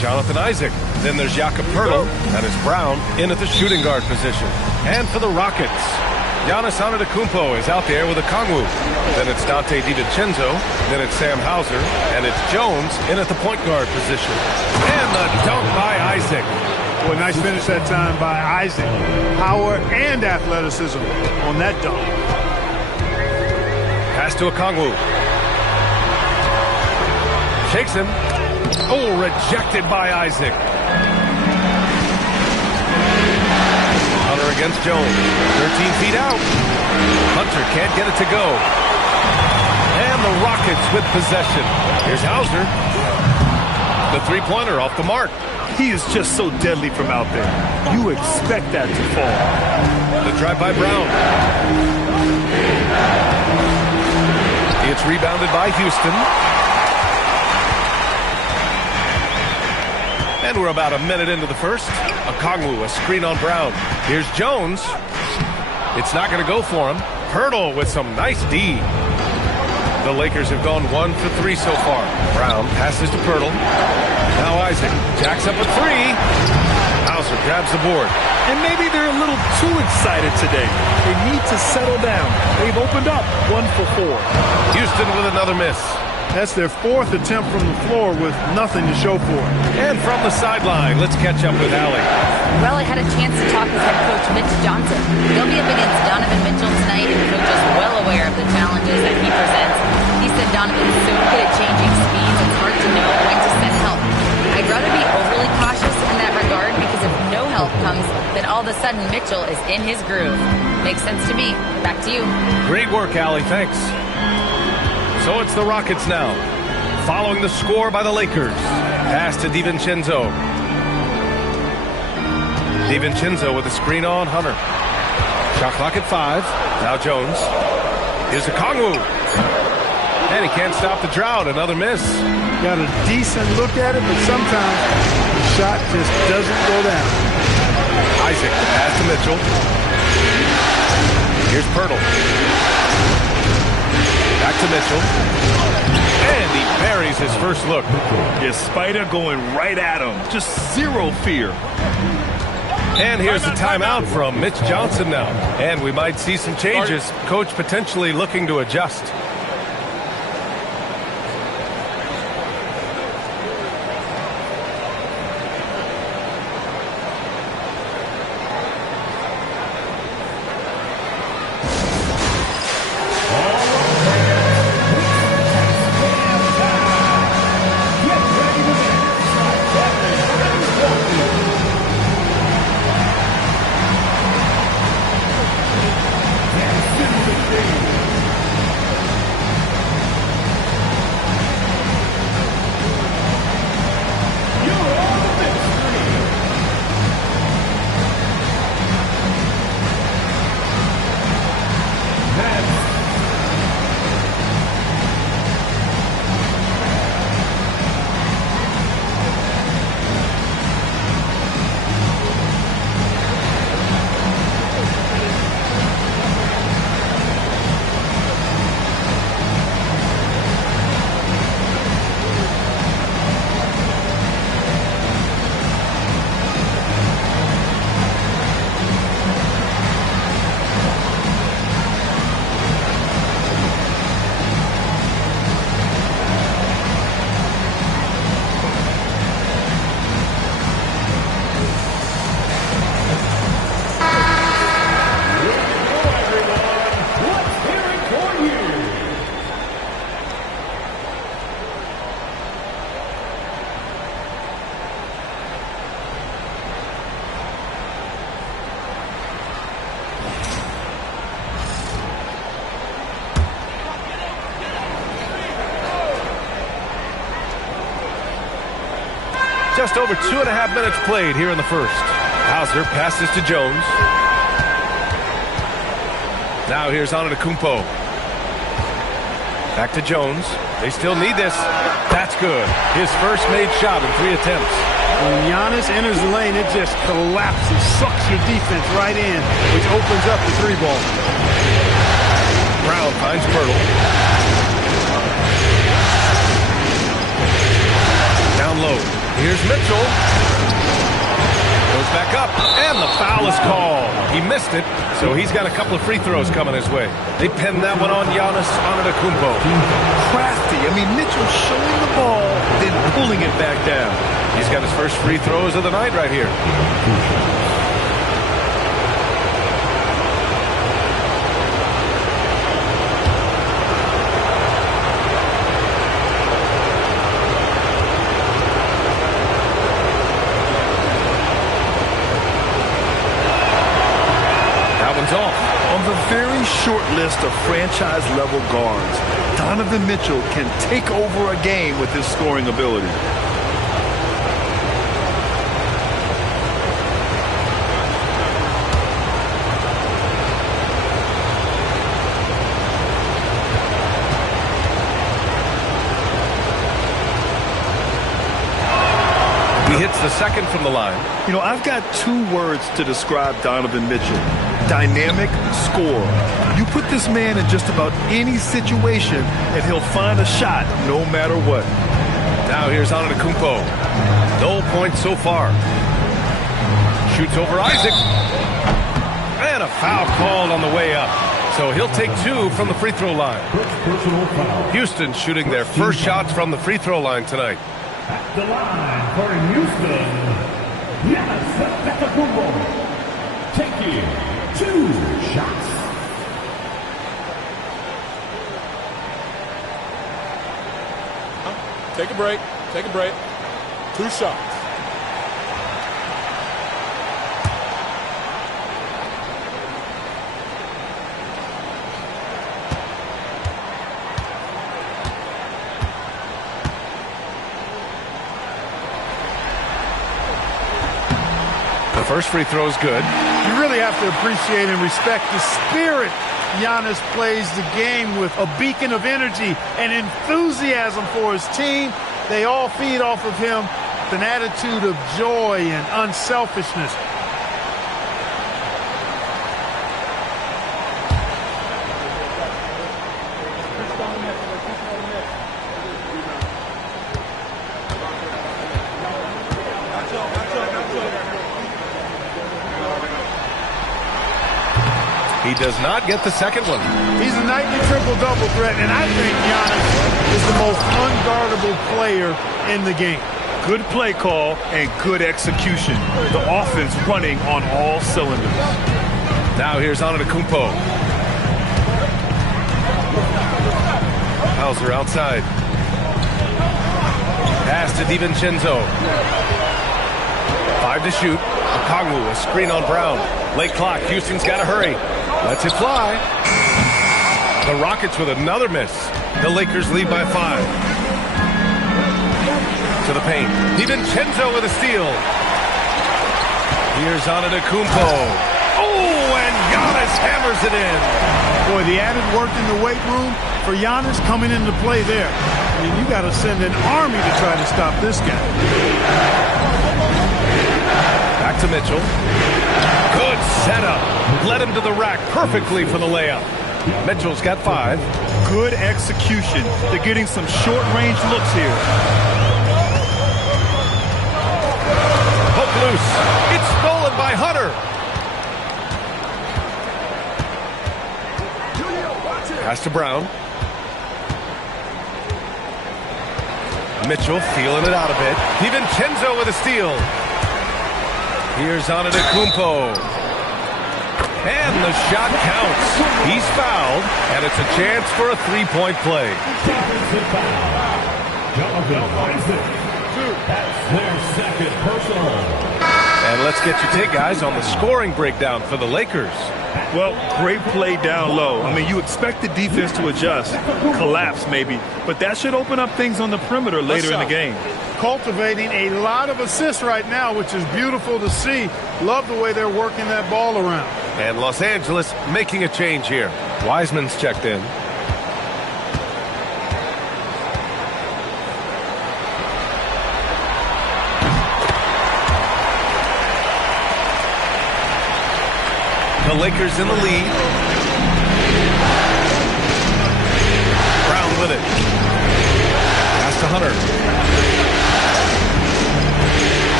Jonathan Isaac. Then there's Jakob Poeltl, and it's Brown in at the shooting guard position. And for the Rockets, Giannis Antetokounmpo is out there with a Kongwu. Then it's Dante DiVincenzo. Then it's Sam Hauser. And it's Jones in at the point guard position. And the dunk by Isaac. Boy, nice finish that time by Isaac. Power and athleticism on that dunk. Pass to a Kongwu. Shakes him. Oh, rejected by Isaac. Hunter against Jones. 13 feet out. Hunter can't get it to go. And the Rockets with possession. Here's Hauser. The three-pointer off the mark. He is just so deadly from out there. You expect that to fall. The drive by Brown. It's rebounded by Houston. And we're about a minute into the first. A Kongwu, a screen on Brown. Here's Jones. It's not going to go for him. Poeltl with some nice D. The Lakers have gone 1 for 3 so far. Brown passes to Poeltl. Now Isaac jacks up a three. Hauser grabs the board. And maybe they're a little too excited today. They need to settle down. They've opened up 1 for 4. Houston with another miss. That's their 4th attempt from the floor with nothing to show for it. And from the sideline, let's catch up with Allie. Well, I had a chance to talk with head coach Mitch Johnson. He'll be up against Donovan Mitchell tonight, and the coach is well aware of the challenges that he presents. He said Donovan's so good at changing speeds, it's hard to know when to send help. I'd rather be overly cautious in that regard because if no help comes, then all of a sudden Mitchell is in his groove. Makes sense to me. Back to you. Great work, Allie. Thanks. So it's the Rockets now, following the score by the Lakers. Pass to DiVincenzo. DiVincenzo with a screen on Hunter. Shot clock at 5. Now Jones. Here's a Kongwu. And he can't stop the drought. Another miss. Got a decent look at it, but sometimes the shot just doesn't go down. Isaac, pass to Mitchell. Here's Poeltl. Back to Mitchell. And he buries his first look. Yeah, Spider going right at him. Just zero fear. And here's the timeout from Mitch Johnson now. And we might see some changes. Coach potentially looking to adjust. Just over 2.5 minutes played here in the first. Hauser passes to Jones. Now here's Antetokounmpo. Back to Jones. They still need this. That's good. His first made shot in 3 attempts. When Giannis enters the lane, it just collapses, sucks your defense right in, which opens up the 3-ball. Brown finds Poeltl. Down low. Here's Mitchell. Goes back up, and the foul is called. He missed it, so he's got a couple of free throws coming his way. They pinned that one on Giannis Antetokounmpo. Crafty. I mean, Mitchell showing the ball, then pulling it back down. He's got his first free throws of the night right here. On the very short list of franchise-level guards, Donovan Mitchell can take over a game with his scoring ability. He hits the second from the line. You know, I've got two words to describe Donovan Mitchell. Dynamic scorer. You put this man in just about any situation, and he'll find a shot no matter what. Now here's Antetokounmpo. No points so far. Shoots over Isaac. And a foul called on the way up. So he'll take two from the free throw line. Houston shooting their first shots from the free throw line tonight. At the line for Houston, Giannis Antetokounmpo taking 2 shots. Take a break. Take a break. 2 shots. First free throw is good. You really have to appreciate and respect the spirit Giannis plays the game with. A beacon of energy and enthusiasm for his team. They all feed off of him with an attitude of joy and unselfishness. He does not get the second one. He's a nightly triple-double threat, and I think Giannis is the most unguardable player in the game. Good play call and good execution. The offense running on all cylinders. Now here's Antetokounmpo. Hauser outside. Pass to DiVincenzo. 5 to shoot. Okongwu, a screen on Brown. Late clock. Houston's got to hurry. Lets it fly. The Rockets with another miss. The Lakers lead by 5. To the paint. DiVincenzo with a steal. Here's Antetokounmpo. Oh, and Giannis hammers it in. Boy, the added work in the weight room for Giannis coming into play there. I mean, you got to send an army to try to stop this guy. Back to Mitchell. Good setup. Led him to the rack perfectly for the layup. Mitchell's got 5. Good execution. They're getting some short-range looks here. Hook loose. It's stolen by Hunter. Pass to Brown. Mitchell feeling it out a bit. DiVincenzo with a steal. Here's Antetokounmpo. And the shot counts. He's fouled, and it's a chance for a 3-point play. That's their second personal. And let's get your take, guys, on the scoring breakdown for the Lakers. Well, great play down low. I mean, you expect the defense to adjust, collapse maybe, but that should open up things on the perimeter later in the game. Cultivating a lot of assists right now, which is beautiful to see. Love the way they're working that ball around. And Los Angeles making a change here. Wiseman's checked in. The Lakers in the lead. Brown with it. Pass to Hunter.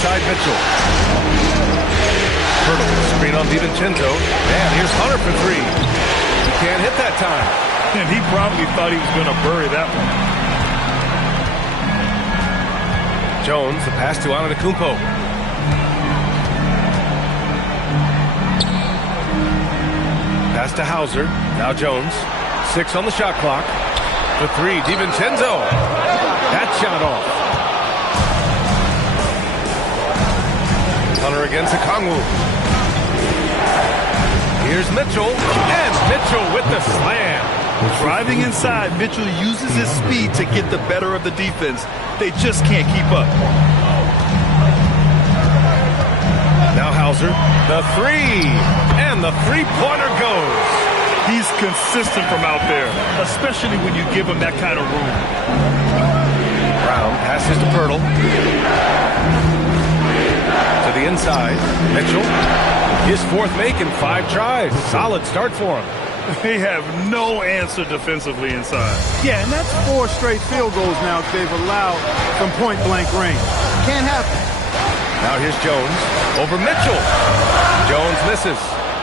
outside Mitchell. Hurdle, screen on DiVincenzo. And here's Hunter for three. He can't hit that time. And he probably thought he was going to bury that one. Jones, the pass to Antetokounmpo. Pass to Hauser. Now Jones. 6 on the shot clock. The three, DiVincenzo. That shot off. Hunter against Okongwu. Here's Mitchell. And Mitchell with the slam. Driving inside, Mitchell uses his speed to get the better of the defense. They just can't keep up. Now Hauser, the three, and the three-pointer goes. He's consistent from out there, especially when you give him that kind of room. Brown passes to Pirtle. To the inside, Mitchell. His fourth make in 5 tries. Solid start for him. They have no answer defensively inside. Yeah, and that's 4 straight field goals now they've allowed from point-blank range. Can't happen. Now here's Jones over Mitchell. Jones misses.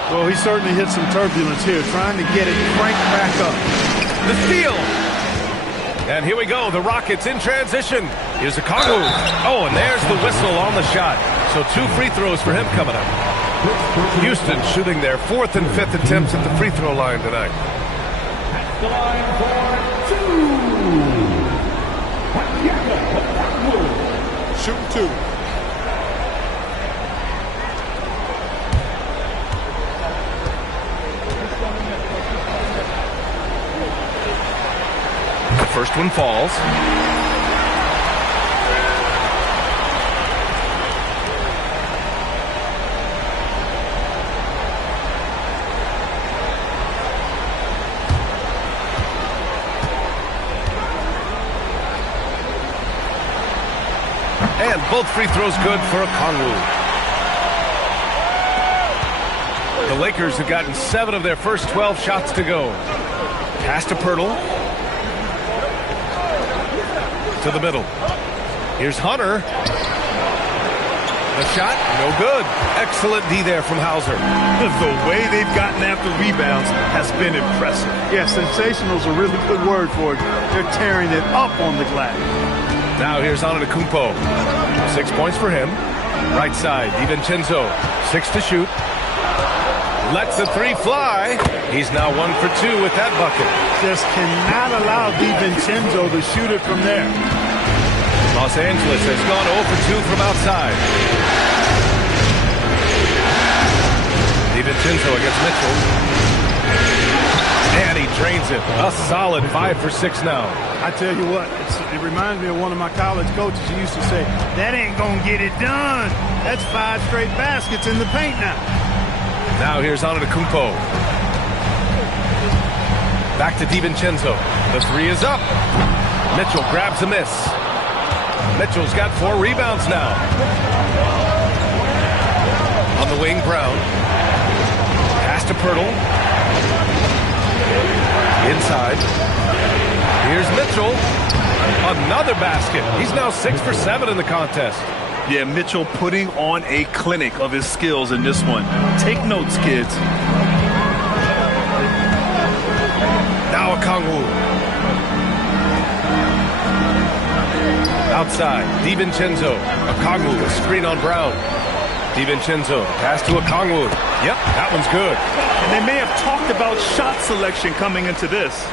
Well, he certainly hit some turbulence here, trying to get it cranked back up. The steal. And here we go, the Rockets in transition. Here's Okongwu. Oh, and there's the whistle on the shot. So 2 free throws for him coming up. Houston shooting their 4th and 5th attempts at the free throw line tonight. At the line for 2. Shooting 2. The first one falls. And both free throws good for Okongwu. The Lakers have gotten 7 of their first 12 shots to go. Pass to Pirtle. To the middle. Here's Hunter. The shot, no good. Excellent D there from Hauser. The way they've gotten after rebounds has been impressive. Yeah, sensational is a really good word for it. They're tearing it up on the glass. Now here's Antetokounmpo. 6 points for him. Right side, DiVincenzo. 6 to shoot. Lets the 3 fly. He's now 1 for 2 with that bucket. Just cannot allow DiVincenzo to shoot it from there. Los Angeles has gone 0 for 2 from outside. DiVincenzo against Mitchell. And he drains it. A solid 5 for 6 now. I tell you what, it reminds me of one of my college coaches. He used to say, that ain't going to get it done. That's 5 straight baskets in the paint now. Now here's Antetokounmpo. Back to DiVincenzo. The 3 is up. Mitchell grabs a miss. Mitchell's got 4 rebounds now. On the wing, Brown. Pass to Pirtle. Inside. Here's Mitchell. Another basket. He's now 6 for 7 in the contest. Yeah, Mitchell putting on a clinic of his skills in this one. Take notes, kids. Now Okongwu. Outside, DiVincenzo. Okongwu, a screen on Brown. DiVincenzo, pass to Okongwu. Yep, that one's good. And they may have talked about shot selection coming into this.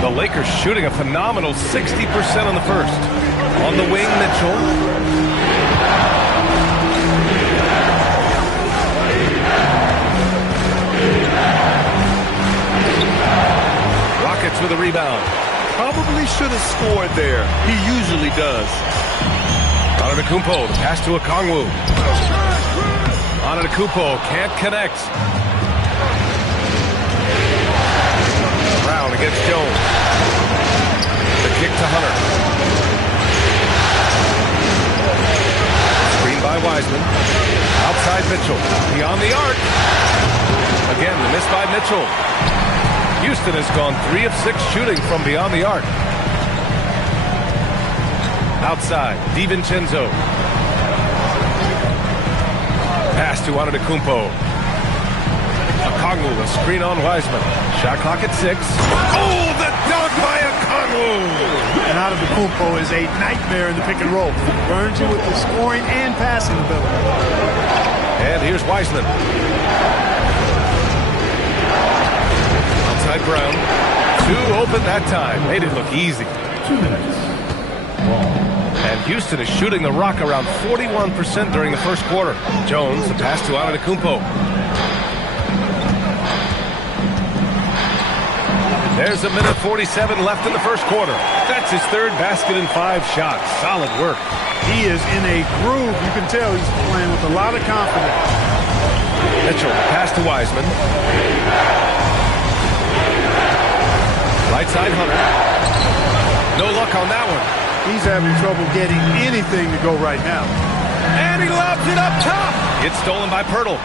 The Lakers shooting a phenomenal 60% on the first. On the wing, Mitchell. Rockets with a rebound. Probably should have scored there. He usually does. Antetokounmpo, the pass to Okongwu. Antetokounmpo can't connect. Brown against Jones. The kick to Hunter. Screen by Wiseman. Outside Mitchell. Beyond the arc. Again, the miss by Mitchell. Houston has gone 3 of 6 shooting from beyond the arc. Outside, DiVincenzo. Pass to Antetokounmpo. Okongwu, a screen on Wiseman. Shot clock at 6. Oh, the dunk by Okongwu! And Antetokounmpo is a nightmare in the pick and roll. Burns you with the scoring and passing ability. And here's Wiseman. Outside Brown. 2 open that time. Made it look easy. 2 minutes. And Houston is shooting the rock around 41% during the first quarter. Jones, the pass to Antetokounmpo. There's a minute 47 left in the first quarter. That's his 3rd basket in 5 shots. Solid work. He is in a groove. You can tell he's playing with a lot of confidence. Mitchell, pass to Wiseman. Right side, Hunter. No luck on that one. He's having trouble getting anything to go right now. And he lobs it up top. It's stolen by Pirtle.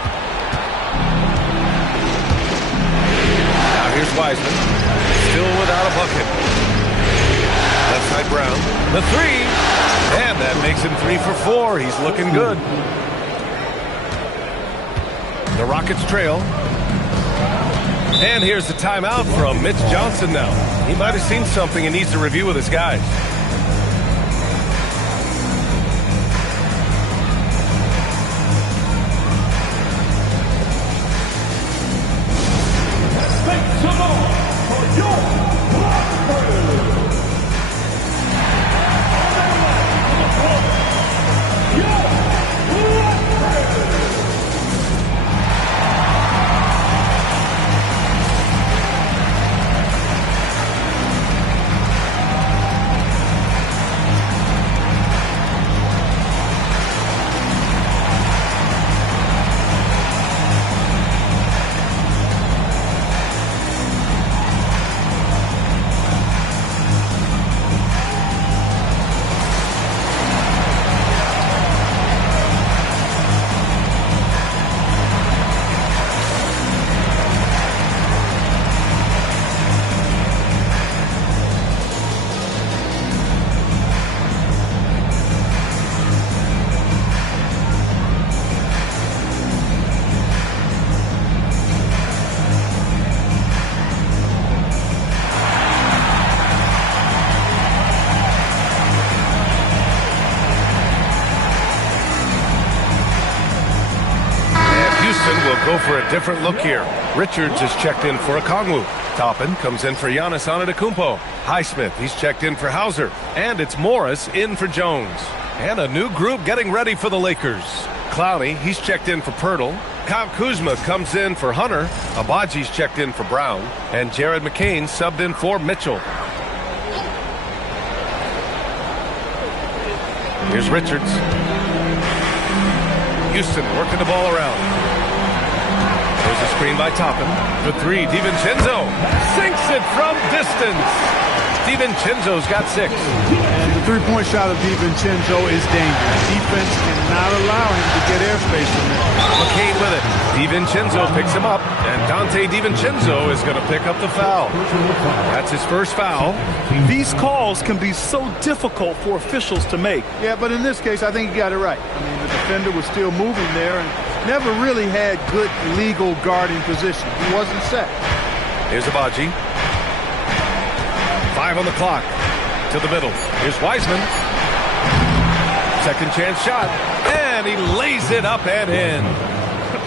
Now here's Wiseman. Still without a bucket. Left side Brown. The 3. And that makes him 3 for 4. He's looking good. The Rockets trail. And here's the timeout from Mitch Johnson now. He might have seen something and needs to review with his guys. Go for a different look here. Richards is checked in for Okongwu. Toppin comes in for Giannis Antetokounmpo. Highsmith, he's checked in for Hauser. And it's Morris in for Jones. And a new group getting ready for the Lakers. Clowney, he's checked in for Pirtle. Kyle Kuzma comes in for Hunter. Abaji's checked in for Brown. And Jared McCain subbed in for Mitchell. Here's Richards. Houston working the ball around. There's a screen by Toppin. The 3, DiVincenzo sinks it from distance. DiVincenzo's got 6. And the 3-point shot of DiVincenzo is dangerous. Defense cannot allow him to get airspace from there. McCain with it. DiVincenzo picks him up, and Dante DiVincenzo is going to pick up the foul. That's his first foul. These calls can be so difficult for officials to make. Yeah, but in this case, I think he got it right. I mean, the defender was still moving there and never really had good legal guarding position. He wasn't set. Here's Abaji. 5 on the clock. To the middle. Here's Wiseman. Second chance shot. And he lays it up and in.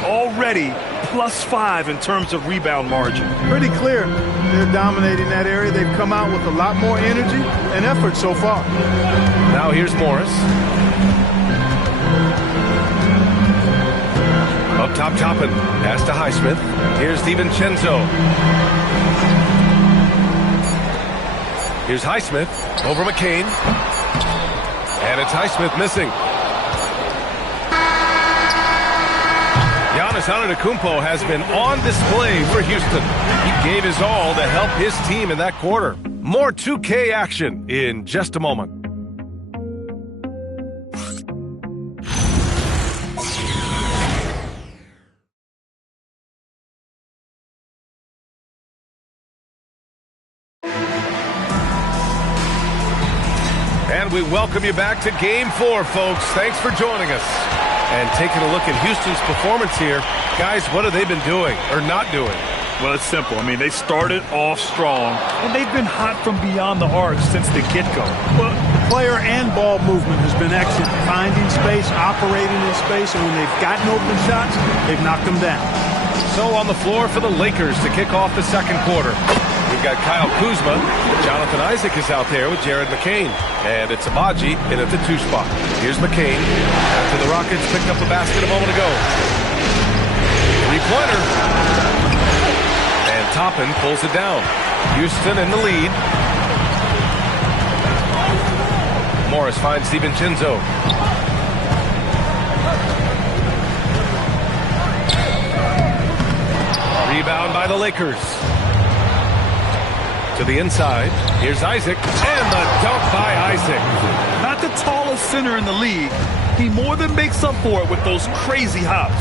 Already +5 in terms of rebound margin. Pretty clear. They're dominating that area. They've come out with a lot more energy and effort so far. Now here's Morris. Up top, Toppin. Pass to Highsmith. Here's DiVincenzo. Here's Highsmith. Over McCain. And it's Highsmith missing. Giannis Antetokounmpo has been on display for Houston. He gave his all to help his team in that quarter. More 2K action in just a moment. And And we welcome you back to Game 4, folks. Thanks for joining us. And taking a look at Houston's performance here. Guys, what have they been doing or not doing? Well, it's simple. I mean, they started off strong, and they've been hot from beyond the arc since the get-go. Well, player and ball movement has been excellent. Finding space, operating in space, and when they've gotten open shots, they've knocked them down. So on the floor for the Lakers to kick off the second quarter. We've got Kyle Kuzma. Jonathan Isaac is out there with Jared McCain. And it's Abaji in at the 2 spot. Here's McCain after the Rockets picked up a basket a moment ago. Three-pointer. And Toppin pulls it down. Houston in the lead. Morris finds DiVincenzo. Rebound by the Lakers. To the inside. Here's Isaac. And the dunk by Isaac. Not the tallest center in the league. He more than makes up for it with those crazy hops.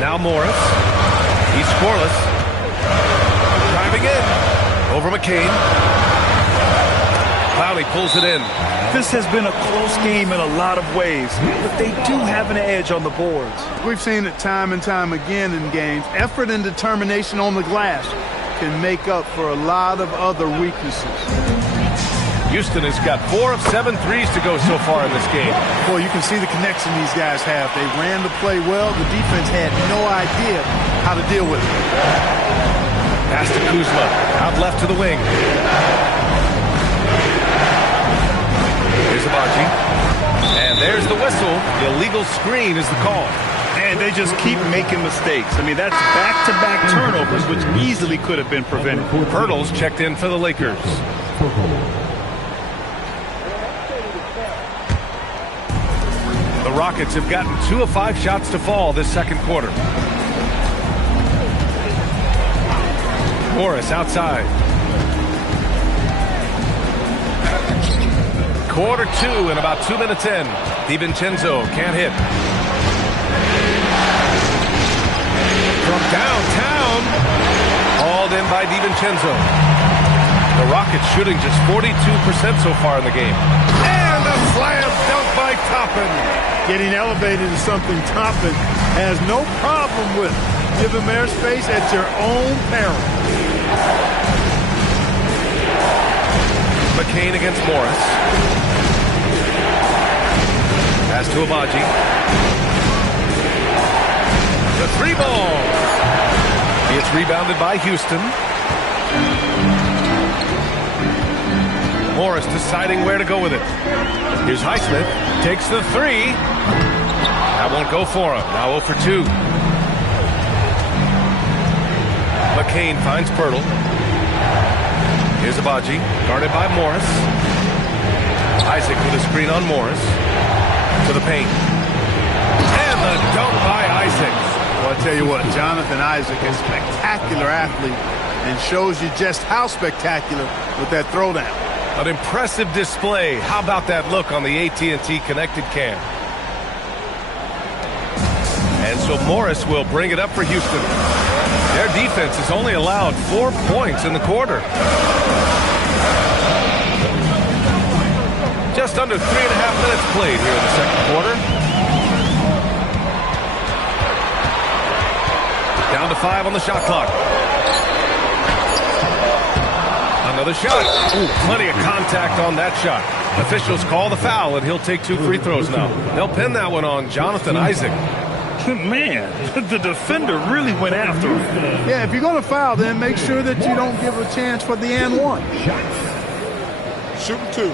Now Morris. He's scoreless. Driving in. Over McCain. Clowney pulls it in. This has been a close game in a lot of ways, but they do have an edge on the boards. We've seen it time and time again in games. Effort and determination on the glass can make up for a lot of other weaknesses. Houston has got 4 of 7 threes to go so far in this game. Boy, you can see the connection these guys have. They ran the play well. The defense had no idea how to deal with it. Pass to Kuzma. Out left to the wing. Here's Abaji. And there's the whistle. The illegal screen is the call. And they just keep making mistakes. I mean, that's back-to-back turnovers, which easily could have been prevented. Pirtle's checked in for the Lakers. The Rockets have gotten 2 of 5 shots to fall this second quarter. Morris outside. Quarter 2 and about 2 minutes in. DiVincenzo can't hit. From downtown. Hauled in by DiVincenzo. The Rockets shooting just 42% so far in the game. And a slam dunk by Toppin. Getting elevated is something Toppin has no problem with. Give him airspace at your own peril. McCain against Morris. Pass to Abaji. The 3 ball. It's rebounded by Houston. Morris deciding where to go with it. Here's Highsmith. Takes the 3. That won't go for him. Now 0 for 2. McCain finds Pirtle. Here's Abaji. Guarded by Morris. Isaac with a screen on Morris. To the paint. And the dunk by Isaac. Well, I tell you what, Jonathan Isaac is a spectacular athlete and shows you just how spectacular with that throwdown. An impressive display. How about that look on the AT&T connected cam? And so Morris will bring it up for Houston. Their defense has only allowed 4 points in the quarter. Just under 3.5 minutes played here in the second quarter. Down to 5 on the shot clock. Another shot. Ooh, plenty of contact on that shot. Officials call the foul, and he'll take 2 free throws now. They'll pin that one on Jonathan Isaac. Man, the defender really went after him. Yeah, if you're going to foul, then make sure that you don't give a chance for the and one. Shooting 2.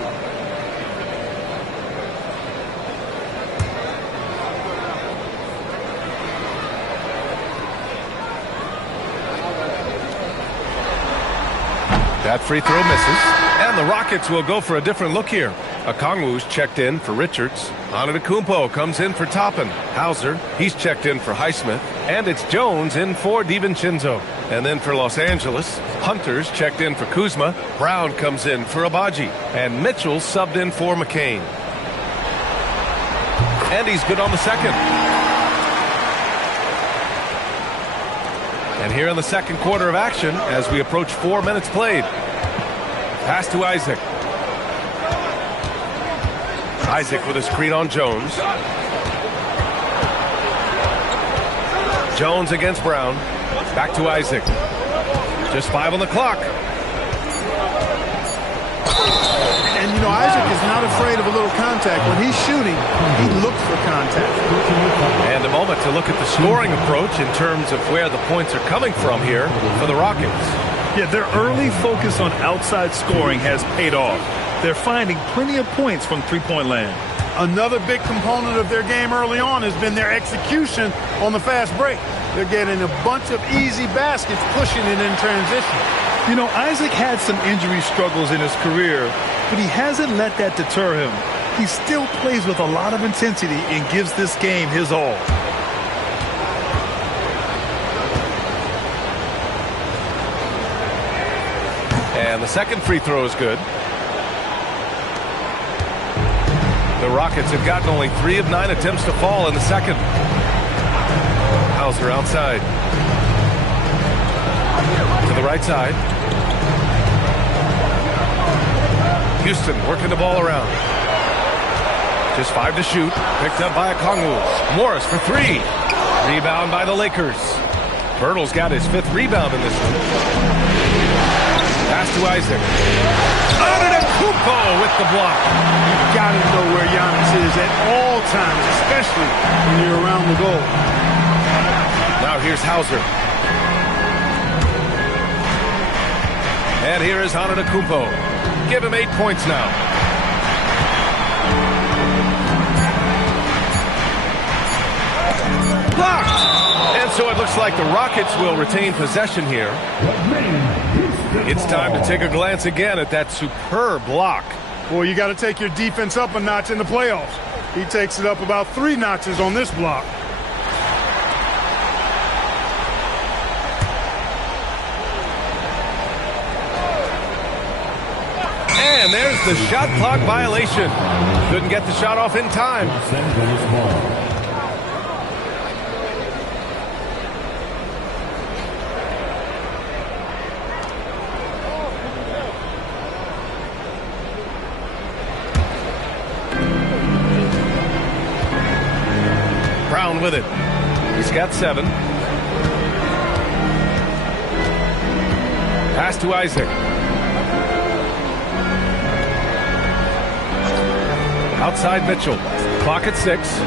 That free throw misses. And the Rockets will go for a different look here. Okongwu's checked in for Richards. Antetokounmpo comes in for Toppin. Hauser, he's checked in for Highsmith. And it's Jones in for DiVincenzo. And then for Los Angeles, Hunter's checked in for Kuzma. Brown comes in for Abaji. And Mitchell subbed in for McCain. And he's good on the second. And here in the second quarter of action, as we approach 4 minutes played. Pass to Isaac. Isaac with a screen on Jones. Jones against Brown. Back to Isaac. Just 5 on the clock. And, you know, Isaac is not afraid of a little contact. When he's shooting, he looks for contact. And a moment to look at the scoring approach in terms of where the points are coming from here for the Rockets. Yeah, their early focus on outside scoring has paid off. They're finding plenty of points from three-point land. Another big component of their game early on has been their execution on the fast break. They're getting a bunch of easy baskets, pushing it in transition. You know, Isaac had some injury struggles in his career, but he hasn't let that deter him. He still plays with a lot of intensity and gives this game his all. And the second free throw is good. The Rockets have gotten only 3 of 9 attempts to fall in the second. Hauser outside. To the right side. Houston working the ball around. Just 5 to shoot. Picked up by Okongwu. Morris for 3. Rebound by the Lakers. Pirtle's got his 5th rebound in this one. Pass to Isaac. Antetokounmpo with the block. You've got to know where Giannis is at all times, especially when you're around the goal. Now here's Hauser. And here is Antetokounmpo. Give him 8 points now. Blocked! And so it looks like the Rockets will retain possession here. It's time to take a glance again at that superb block. Boy, you got to take your defense up a notch in the playoffs. He takes it up about 3 notches on this block. And there's the shot clock violation. Couldn't get the shot off in time. Brown with it. He's got 7. Pass to Isaac. Outside Mitchell. Clock at 6.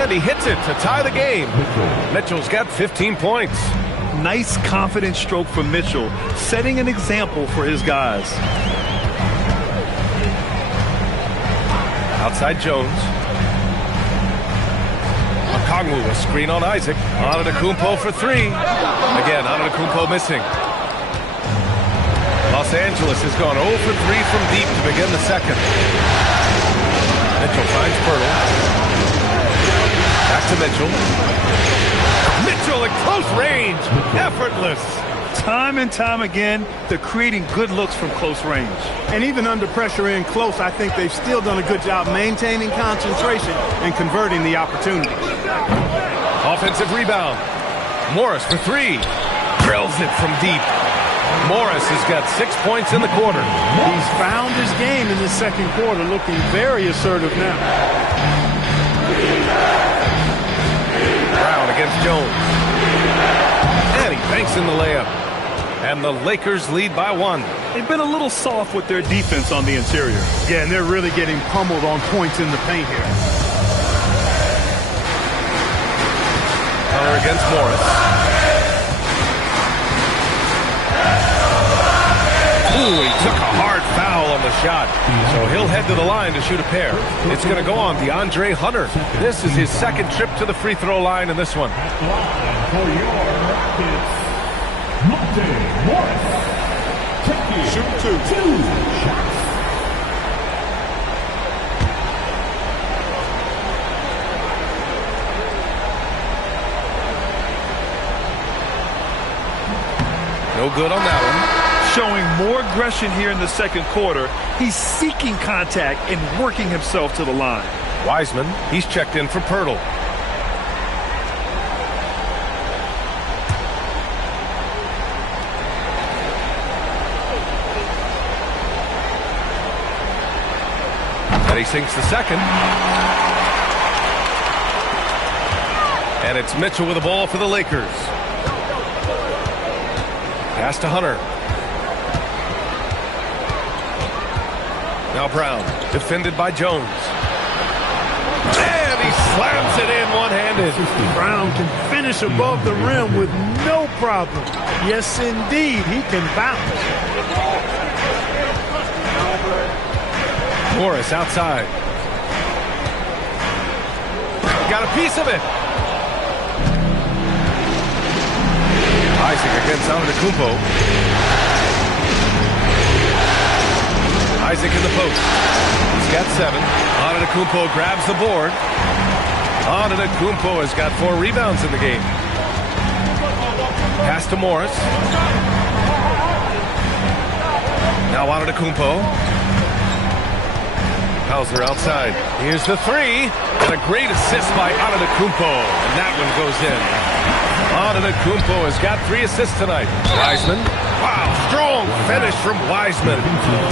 And he hits it to tie the game. Mitchell's got 15 points. Nice, confident stroke from Mitchell, setting an example for his guys. Outside Jones. Okongwu, a screen on Isaac. Antetokounmpo for 3. Again, Antetokounmpo missing. Los Angeles has gone 0 for 3 from deep to begin the second. Mitchell finds Pirtle. Back to Mitchell. Mitchell at close range. Effortless. Time and time again, they're creating good looks from close range. And even under pressure in close, I think they've still done a good job maintaining concentration and converting the opportunity. Offensive rebound. Morris for 3. Drills it from deep. Morris has got 6 points in the quarter. He's found his game in the second quarter, looking very assertive now. Brown against Jones. And he banks in the layup. And the Lakers lead by 1. They've been a little soft with their defense on the interior. Yeah, and they're really getting pummeled on points in the paint here. Hunter against Morris. Ooh, he took a hard foul on the shot. So he'll head to the line to shoot a pair. It's going to go on DeAndre Hunter. This is his second trip to the free throw line in this one. Shoot 2. No good on that one. Showing more aggression here in the second quarter. He's seeking contact and working himself to the line. Wiseman, he's checked in for Pirtle. And he sinks the second. And it's Mitchell with the ball for the Lakers. Pass to Hunter. Now Brown, defended by Jones. And he slams it in one-handed. Brown can finish above the rim with no problem. Yes, indeed, he can bounce. Morris outside. Got a piece of it. Isaac against Antetokounmpo. Isaac in the post. He's got 7. Antetokounmpo grabs the board. Antetokounmpo has got 4 rebounds in the game. Pass to Morris. Now Antetokounmpo. Hauser outside. Here's the 3. And a great assist by Antetokounmpo. And that one goes in. Antetokounmpo has got 3 assists tonight. Wiseman. Wow, strong finish from Wiseman.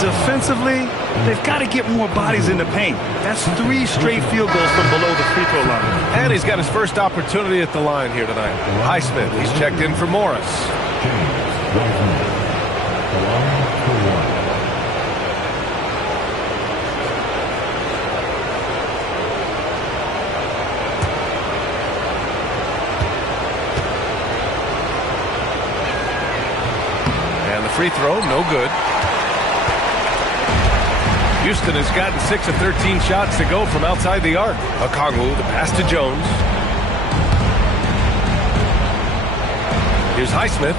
Defensively, they've got to get more bodies in the paint. That's 3 straight field goals from below the free throw line. And he's got his first opportunity at the line here tonight. Highsmith, he's checked in for Morris. Free throw, no good. Houston has gotten 6 of 13 shots to go from outside the arc. Okongwu, the pass to Jones. Here's Highsmith.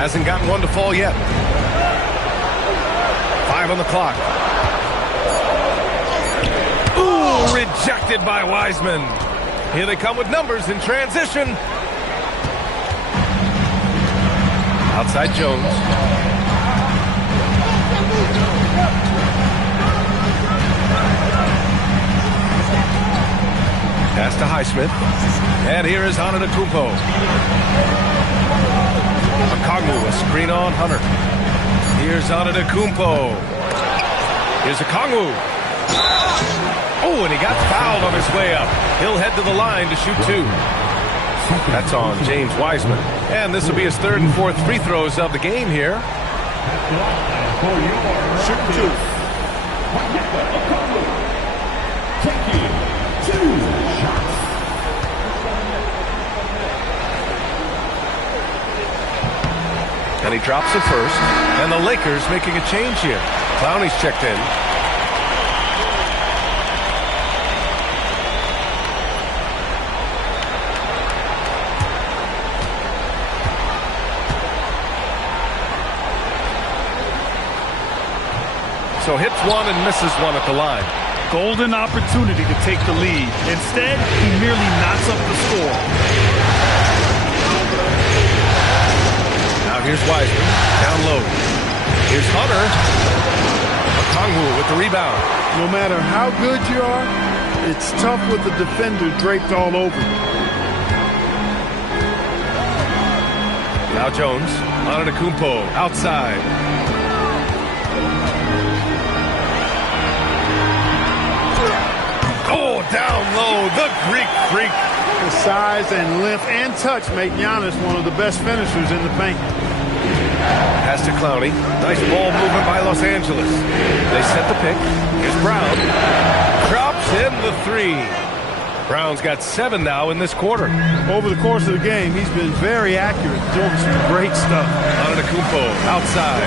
Hasn't gotten one to fall yet. 5 on the clock. Ooh, rejected by Wiseman. Here they come with numbers in transition. Outside Jones. Pass to Highsmith. And here is Antetokounmpo. Okongwu, a screen on Hunter. Here's Antetokounmpo. Here's Okongwu. Oh, and he got fouled on his way up. He'll head to the line to shoot 2. That's on James Wiseman. And this will be his 3rd and 4th free throws of the game here. Shoot 2. And he drops it first. And the Lakers making a change here. Clowney's checked in. So hits 1 and misses 1 at the line. Golden opportunity to take the lead. Instead, he merely knocks up the score. Now here's Wiseman, down low. Here's Hunter. Okongwu with the rebound. No matter how good you are, it's tough with the defender draped all over you. Now Jones, Antetokounmpo outside. Oh, down low, the Greek freak. The size and length and touch make Giannis one of the best finishers in the paint. Pass to Clowney. Nice ball movement by Los Angeles. They set the pick. Here's Brown. Drops in the 3. Brown's got 7 now in this quarter. Over the course of the game, he's been very accurate, doing some great stuff. Antetokounmpo outside.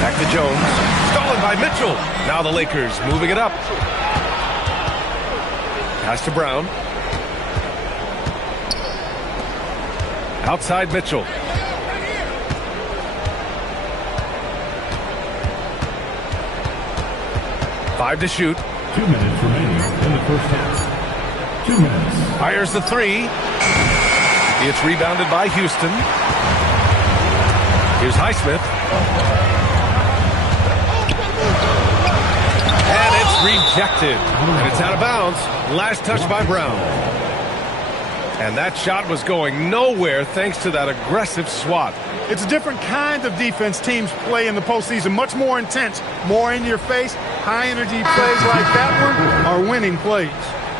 Back to Jones. Stolen by Mitchell. Now the Lakers moving it up. Pass to Brown. Outside Mitchell. Five to shoot. 2 minutes remaining in the first half. 2 minutes. Fires the 3. It's rebounded by Houston. Here's Highsmith. And it's rejected. And it's out of bounds. Last touch by Brown. And that shot was going nowhere thanks to that aggressive swat. It's a different kind of defense teams play in the postseason, much more intense, more in your face. High-energy plays like that one are winning plays.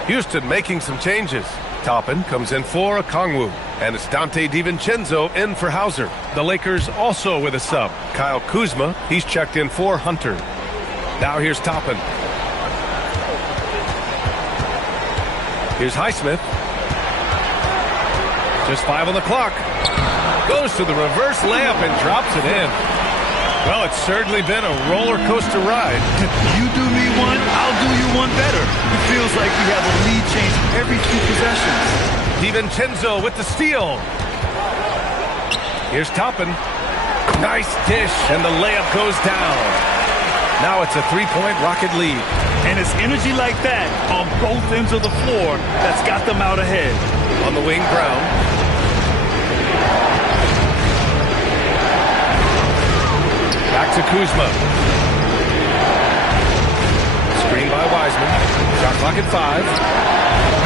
Houston making some changes. Toppin comes in for Okongwu, and it's Dante DiVincenzo in for Hauser. The Lakers also with a sub. Kyle Kuzma, he's checked in for Hunter. Now here's Toppin. Here's Highsmith. Just 5 on the clock. Goes to the reverse layup and drops it in. Well, it's certainly been a roller coaster ride. You do me one, I'll do you one better. It feels like we have a lead change every few possessions. DiVincenzo with the steal. Here's Toppin. Nice dish, and the layup goes down. Now it's a 3-point Rocket lead. And it's energy like that on both ends of the floor that's got them out ahead. On the wing, Brown. Back to Kuzma. Screen by Wiseman. Shot clock at 5.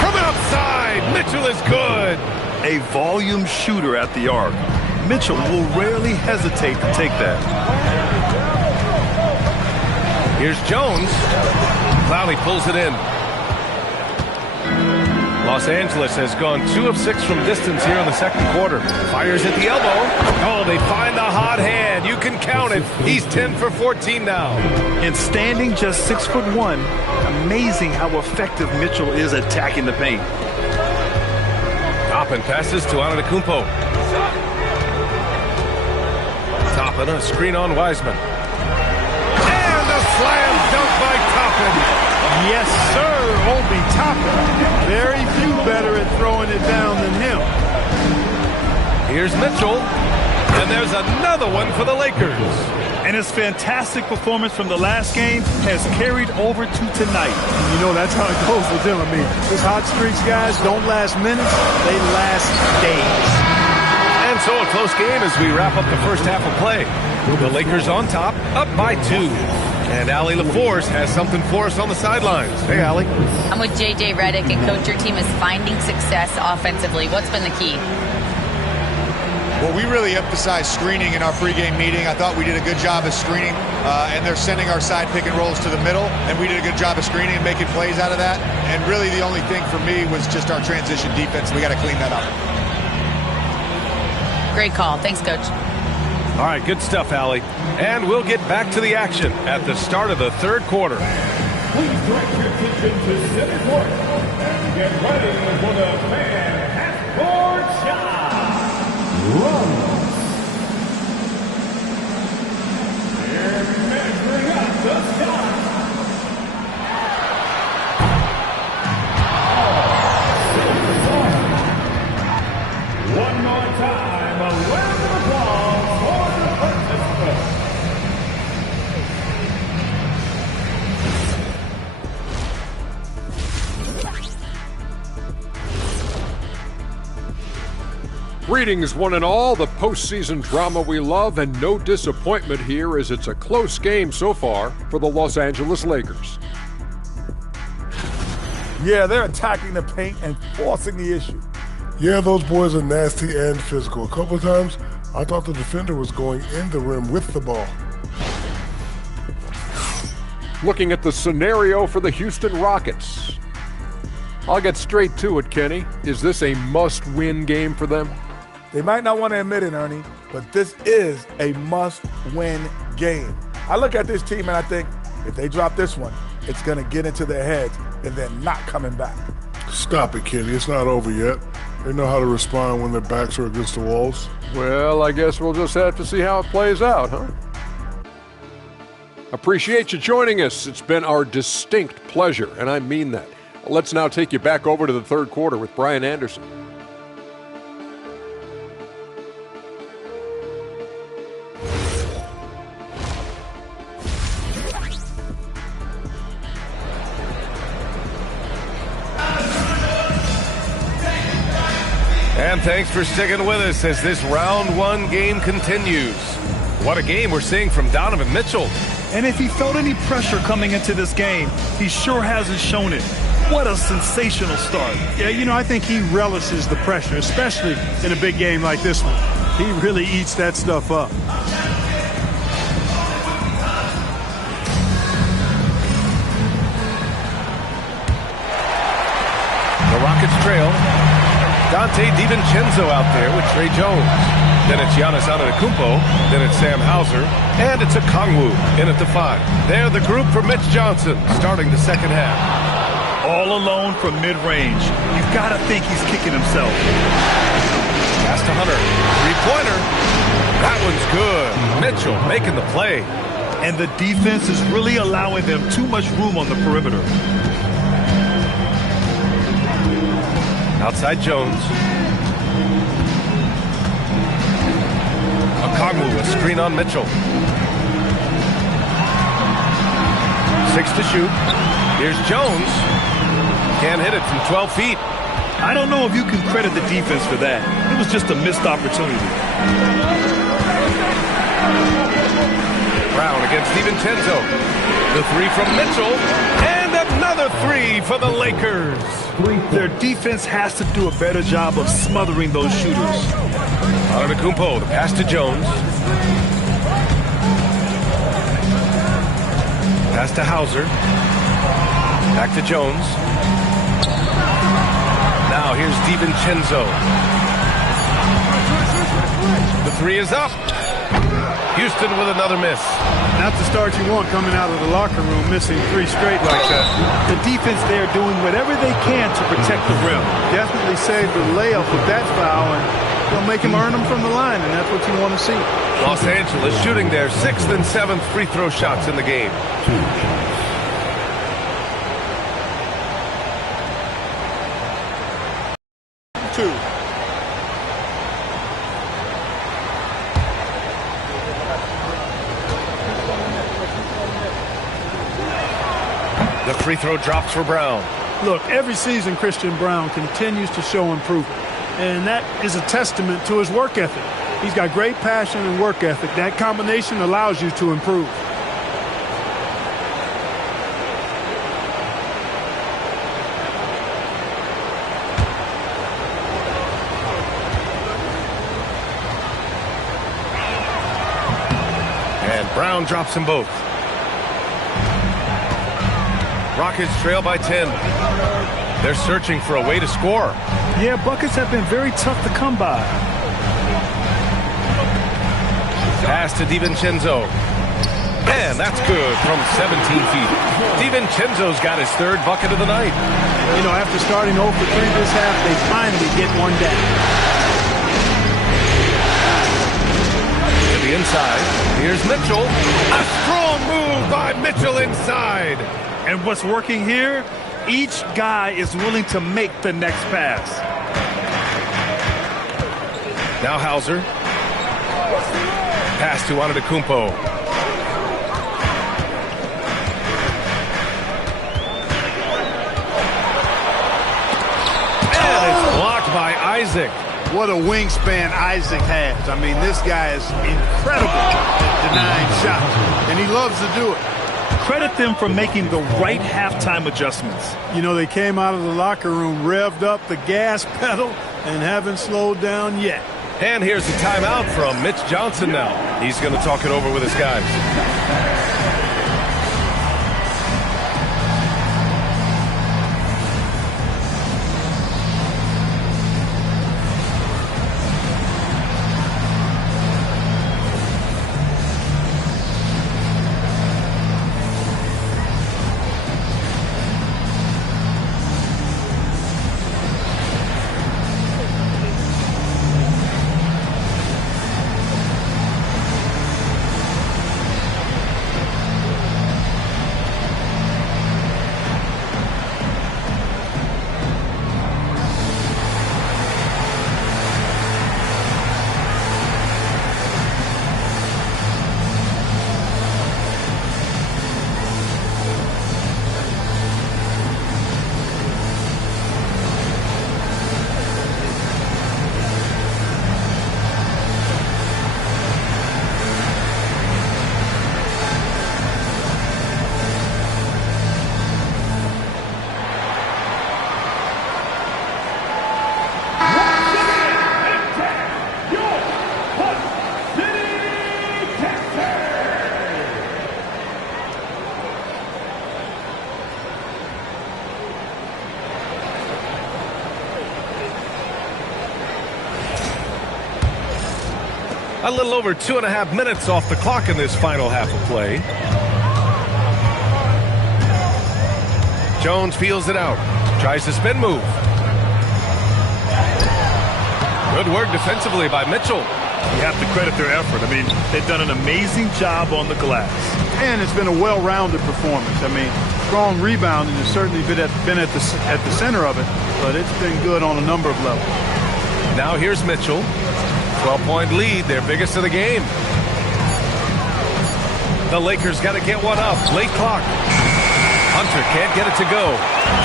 From outside, Mitchell is good. A volume shooter at the arc. Mitchell will rarely hesitate to take that. Here's Jones. Clowney pulls it in. Los Angeles has gone 2 of 6 from distance here in the second quarter. Fires at the elbow. Oh, they find the hot hand. You can count it. He's 10 for 14 now. And standing just 6'1", amazing how effective Mitchell is attacking the paint. Toppin passes to Antetokounmpo. Toppin, a screen on Wiseman. And a slam dunk by Toppin. Yes, sir, Obi Toppin. Very few better at throwing it down than him. Here's Mitchell. And there's another one for the Lakers. And his fantastic performance from the last game has carried over to tonight. You know, that's how it goes with him. I mean, these hot streaks, guys, don't last minutes. They last days. And so a close game as we wrap up the first half of play. The Lakers on top, up by 2. And Allie LaForce has something for us on the sidelines. Hey, Allie. I'm with JJ Redick, and Coach, your team is finding success offensively. What's been the key? Well, we really emphasized screening in our pregame meeting. I thought we did a good job of screening, and they're sending our side pick and rolls to the middle, and we did a good job of screening and making plays out of that. And really the only thing for me was just our transition defense. We got to clean that up. Great call. Thanks, Coach. All right, good stuff, Allie. And we'll get back to the action at the start of the third quarter. Please direct your attention to center court and get ready for the fan half-court shot. Runs. They're measuring up the shot. One more time, a round of applause for the participants. Greetings, one and all. The postseason drama we love, and no disappointment here as it's a close game so far for the Los Angeles Lakers. Yeah, they're attacking the paint and forcing the issue. Yeah, those boys are nasty and physical. A couple of times, I thought the defender was going in the rim with the ball. Looking at the scenario for the Houston Rockets. I'll get straight to it, Kenny. Is this a must-win game for them? They might not want to admit it, Ernie, but this is a must-win game. I look at this team and I think if they drop this one, it's going to get into their heads and they're not coming back. Stop it, Kenny. It's not over yet. They know how to respond when their backs are against the walls. Well, I guess we'll just have to see how it plays out, huh? Appreciate you joining us. It's been our distinct pleasure, and I mean that. Let's now take you back over to the third quarter with Brian Anderson. And thanks for sticking with us as this round 1 game continues. What a game we're seeing from Donovan Mitchell. And if he felt any pressure coming into this game, he sure hasn't shown it. What a sensational start. Yeah, you know, I think he relishes the pressure, especially in a big game like this one. He really eats that stuff up. The Rockets trail. Dante DiVincenzo out there with Trey Jones. Then it's Giannis Antetokounmpo. Then it's Sam Hauser. And it's a Kongwu in at the 5. They're the group for Mitch Johnson starting the second half. All alone from mid-range. You gotta think he's kicking himself. Pass to Hunter. Three-pointer. That one's good. Mitchell making the play. And the defense is really allowing them too much room on the perimeter. Outside Jones. Okongwu, a screen on Mitchell. 6 to shoot. Here's Jones. Can't hit it from 12 feet. I don't know if you can credit the defense for that. It was just a missed opportunity. Brown against DiVincenzo. The 3 from Mitchell. And another 3 for the Lakers. Their defense has to do a better job of smothering those shooters. Antetokounmpo, the pass to Jones. Pass to Hauser. Back to Jones. Now here's DiVincenzo. The 3 is up. Houston with another miss. Not the start you want coming out of the locker room, missing 3 straight like that. The defense there doing whatever they can to protect the rim. Definitely saved the layup with that foul, and they'll make him earn them from the line, and that's what you want to see. Los Angeles shooting their 6th and 7th free throw shots in the game. 2. The free throw drops for Brown. Look, every season Christian Brown continues to show improvement, and that is a testament to his work ethic. He's got great passion and work ethic. That combination allows you to improve. And Brown drops them both. Rockets trail by 10. They're searching for a way to score. Yeah, buckets have been very tough to come by. Pass to DiVincenzo. And that's good from 17 feet. DiVincenzo's got his 3rd bucket of the night. You know, after starting 0 for 3 this half, they finally get one down. To the inside, here's Mitchell. A strong move by Mitchell inside. And what's working here? Each guy is willing to make the next pass. Now Hauser. Pass to Antetokounmpo. And it's blocked by Isaac. What a wingspan Isaac has. I mean, this guy is incredible at denying shots, and he loves to do it. Credit them for making the right halftime adjustments. You know, they came out of the locker room, revved up the gas pedal, and haven't slowed down yet. And here's the timeout from Mitch Johnson now. He's going to talk it over with his guys. A little over 2.5 minutes off the clock in this final half of play. Jones feels it out. Tries to spin move. Good work defensively by Mitchell. You have to credit their effort. I mean, they've done an amazing job on the glass. And it's been a well-rounded performance. I mean, strong rebounding has certainly been at the center of it, but it's been good on a number of levels. Now here's Mitchell. 12-point lead, their biggest of the game. The Lakers got to get one up. Late clock. Hunter can't get it to go.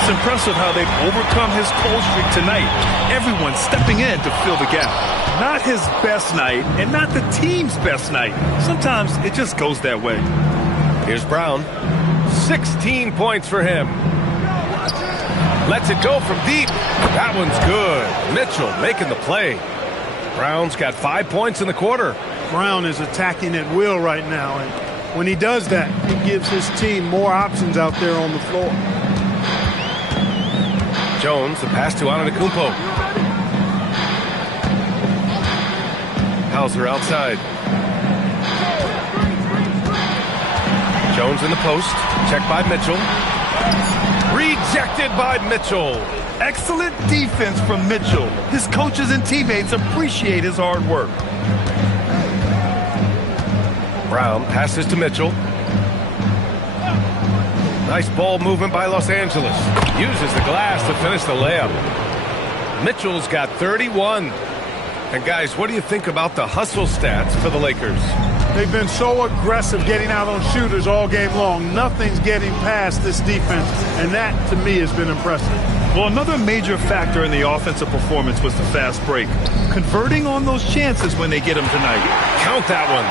It's impressive how they've overcome his cold streak tonight. Everyone stepping in to fill the gap. Not his best night and not the team's best night. Sometimes it just goes that way. Here's Brown. 16 points for him. Lets it go from deep. That one's good. Mitchell making the play. Brown's got 5 points in the quarter. Brown is attacking at will right now, and when he does that, he gives his team more options out there on the floor. Jones, the pass to Antetokounmpo. Hauser outside. Jones in the post. Checked by Mitchell. Rejected by Mitchell. Excellent defense from Mitchell. His coaches and teammates appreciate his hard work. Brown passes to Mitchell. Nice ball movement by Los Angeles. Uses the glass to finish the layup. Mitchell's got 31. And guys, what do you think about the hustle stats for the Lakers? They've been so aggressive getting out on shooters all game long. Nothing's getting past this defense, and that, to me, has been impressive. Well, another major factor in the offensive performance was the fast break. Converting on those chances when they get them tonight. Count that one.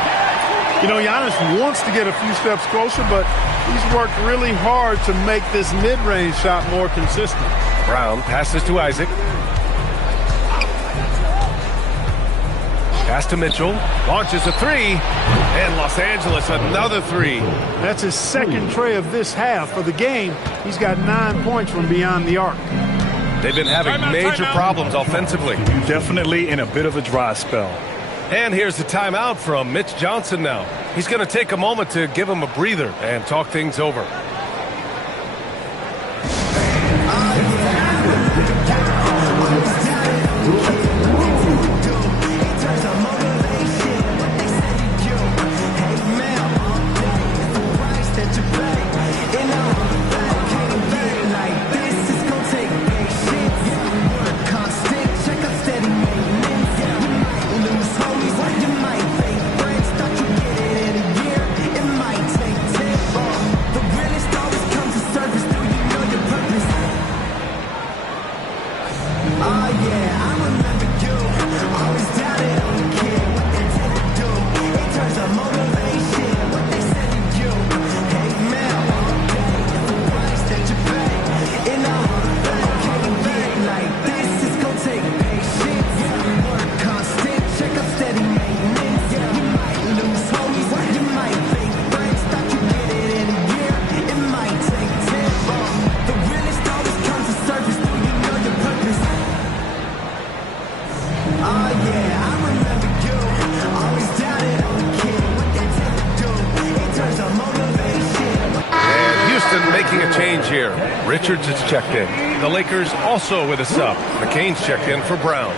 You know, Giannis wants to get a few steps closer, but he's worked really hard to make this mid-range shot more consistent. Brown passes to Isaac. Pass to Mitchell. Launches a three. And Los Angeles another three. That's his second tray of this half. For the game, he's got 9 points from beyond the arc. They've been having major problems offensively. Definitely in a bit of a dry spell. And here's the timeout from Mitch Johnson now. He's going to take a moment to give him a breather and talk things over. Here. Richards is checked in. The Lakers also with a sub. McCain's checked in for Brown.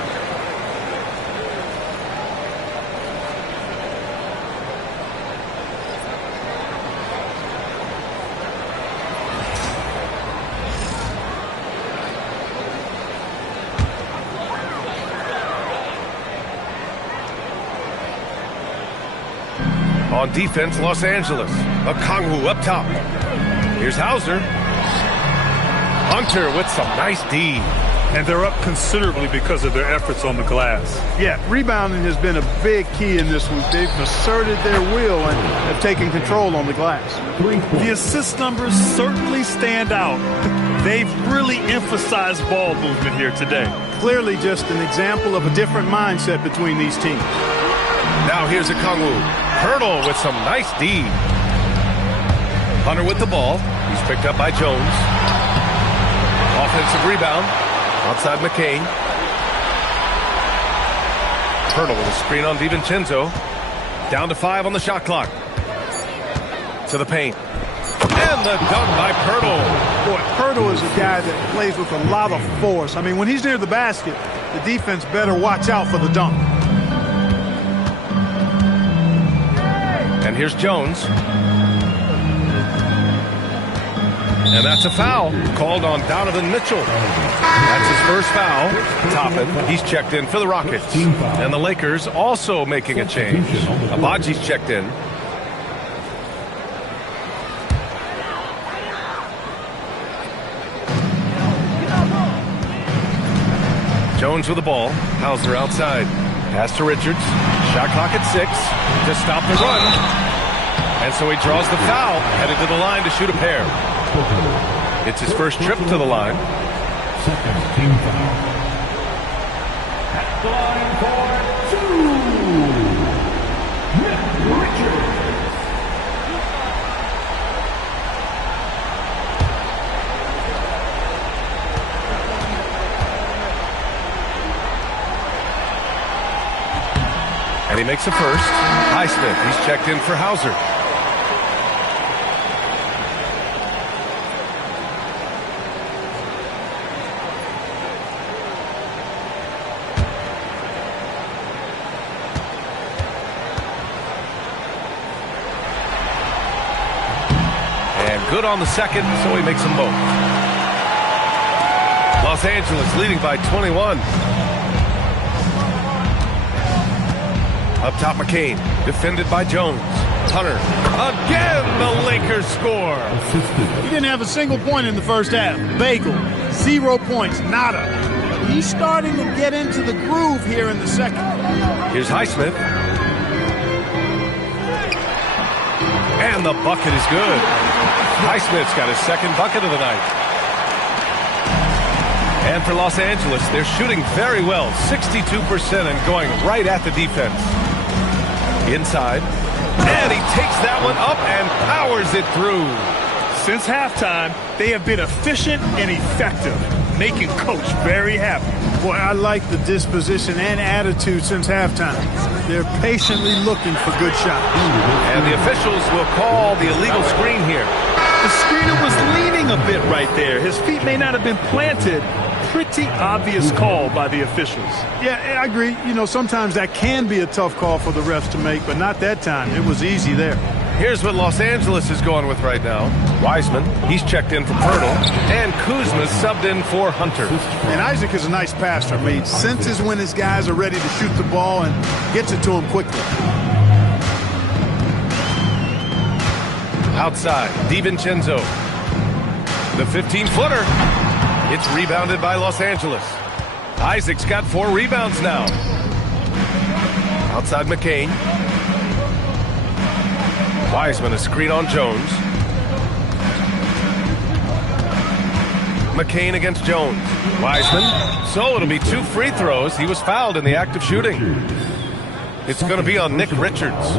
On defense, Los Angeles. Okongwu up top. Here's Hauser. Hunter with some nice D. And they're up considerably because of their efforts on the glass. Yeah, rebounding has been a big key in this one. They've asserted their will and have taken control on the glass. The assist numbers certainly stand out. They've really emphasized ball movement here today. Clearly just an example of a different mindset between these teams. Now here's Okongwu. Hurdle with some nice D. Hunter with the ball. He's picked up by Jones. Offensive rebound. Outside McCain. Hurdle with a screen on DiVincenzo. Down to 5 on the shot clock. To the paint. And the dunk by Hurdle. Boy, Hurdle is a guy that plays with a lot of force. I mean, when he's near the basket, the defense better watch out for the dunk. And here's Jones. And that's a foul called on Donovan Mitchell. That's his first foul. Toppin, he's checked in for the Rockets. And the Lakers also making a change. Abaji's checked in. Jones with the ball. Hauser outside. Pass to Richards. Shot clock at 6 to stop the run. And so he draws the foul, headed to the line to shoot a pair. It's his first trip to the line. Second team foul. At the line for 2. Richards. And he makes a first. Highsmith, he's checked in for Hauser. And good on the second, so he makes them both. Los Angeles leading by 21. Up top, McCain, defended by Jones. Hunter, again the Lakers score. He didn't have a single point in the first half. Bagel, 0 points, nada. He's starting to get into the groove here in the second. Here's Highsmith. And the bucket is good. Highsmith's got his second bucket of the night. And for Los Angeles, they're shooting very well, 62% and going right at the defense. Inside, and he takes that one up and powers it through. Since halftime, they have been efficient and effective, making Coach very happy. Boy, I like the disposition and attitude since halftime. They're patiently looking for good shots. And the officials will call the illegal screen here. The screener was leaning a bit right there. His feet may not have been planted. Pretty obvious call by the officials. Yeah, I agree. You know, sometimes that can be a tough call for the refs to make, but not that time. It was easy there. Here's what Los Angeles is going with right now. Wiseman, he's checked in for Pirtle, and Kuzma's subbed in for Hunter. And Isaac is a nice passer. I mean, senses when his guys are ready to shoot the ball and gets it to him quickly. Outside, DiVincenzo. The 15-footer. It's rebounded by Los Angeles. Isaac's got 4 rebounds now. Outside McCain. Wiseman, a screen on Jones. McCain against Jones. Wiseman. So it'll be 2 free throws. He was fouled in the act of shooting. It's going to be on Nick Richards.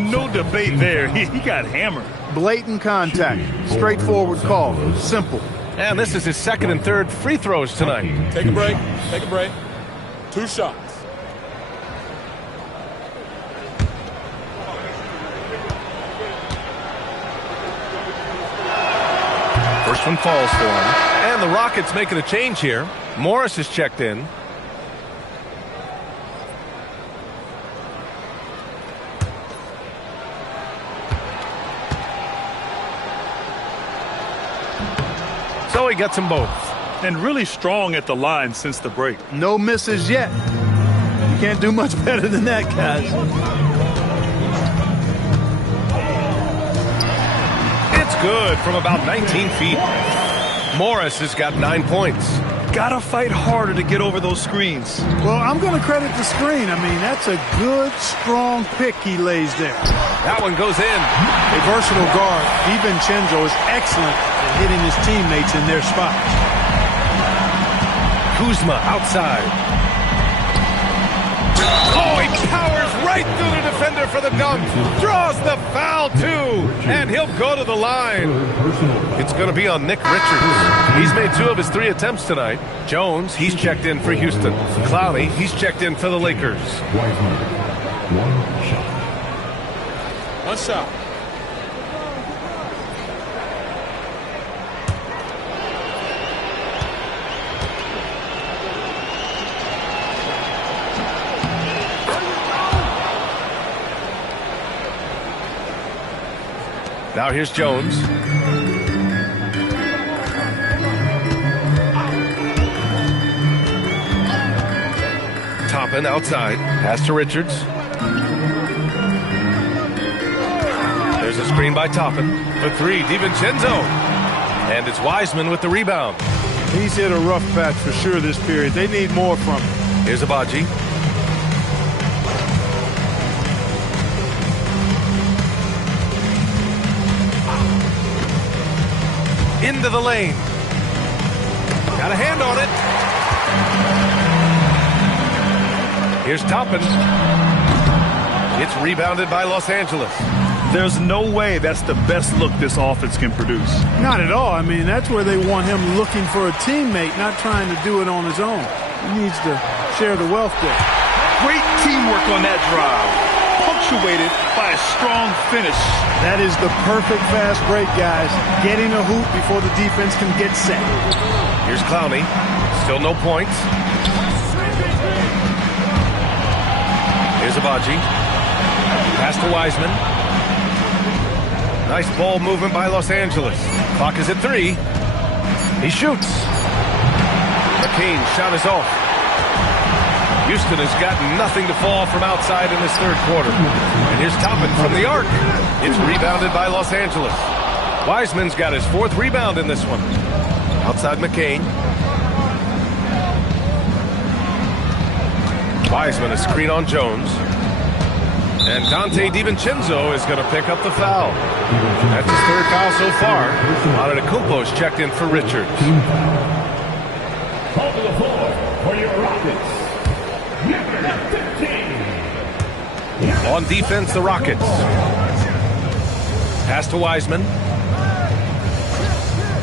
No debate there. He got hammered. Blatant contact. Straightforward call. Simple. And this is his second and third free throws tonight. Take a break. Take a break. 2 shots. First one falls for him. And the Rockets making a change here. Morris is checked in. So he gets them both. And really strong at the line since the break. No misses yet. You can't do much better than that, guys. It's good from about 19 feet. Morris has got 9 points. Gotta fight harder to get over those screens. Well, I'm going to credit the screen. I mean, that's a good, strong pick he lays there. That one goes in. A versatile guard, DiVincenzo, is excellent at hitting his teammates in their spots. Kuzma outside. Oh, he powers right right through the defender for the dunk. Draws the foul, too. And he'll go to the line. It's going to be on Nick Richards. He's made 2 of his 3 attempts tonight. Jones, he's checked in for Houston. Clowney, he's checked in for the Lakers. One shot. Now here's Jones. Toppin outside. Pass to Richards. There's a screen by Toppin. For 3, DiVincenzo. And it's Wiseman with the rebound. He's hit a rough patch for sure this period. They need more from him. Here's Abaji. Into the lane. Got a hand on it. Here's Toppin. It's rebounded by Los Angeles. There's no way that's the best look this offense can produce. Not at all. I mean, that's where they want him looking for a teammate, not trying to do it on his own. He needs to share the wealth there. Great teamwork on that drive, punctuated by a strong finish. That is the perfect fast break, guys. Getting a hoop before the defense can get set. Here's Clowney. Still no points. Here's Abaji. Pass to Wiseman. Nice ball movement by Los Angeles. Clock is at 3. He shoots. McCain's shot is off. Houston has got nothing to fall from outside in this 3rd quarter. And here's Toppin from the arc. It's rebounded by Los Angeles. Wiseman's got his 4th rebound in this one. Outside McCain. Wiseman a screen on Jones. And Dante DiVincenzo is going to pick up the foul. That's his 3rd foul so far. Antetokounmpo's checked in for Richards. Call to the floor for your Rockets. Number 15. On defense, the Rockets. Pass to Wiseman.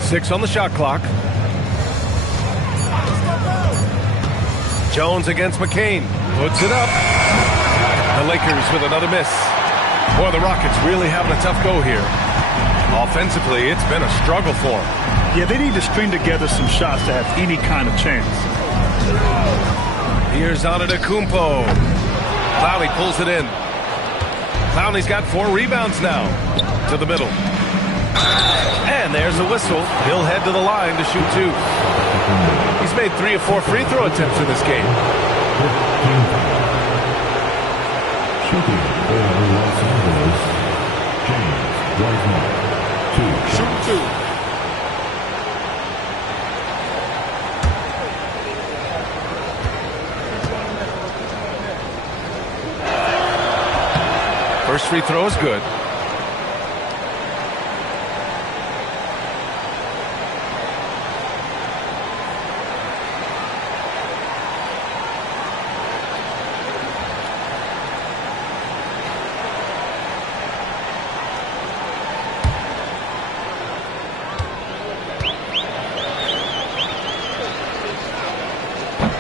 6 on the shot clock. Jones against McCain. Puts it up. The Lakers with another miss. Boy, the Rockets really having a tough go here. Offensively, it's been a struggle for them. Yeah, they need to string together some shots to have any kind of chance. Here's Antetokounmpo. Clowney pulls it in. Clowney's got 4 rebounds now. To the middle. And there's a whistle. He'll head to the line to shoot 2. He's made 3 of 4 free throw attempts in this game. Shooting for Los Angeles, James Wiseman. 2 shots. Shoot 2. First free throw is good.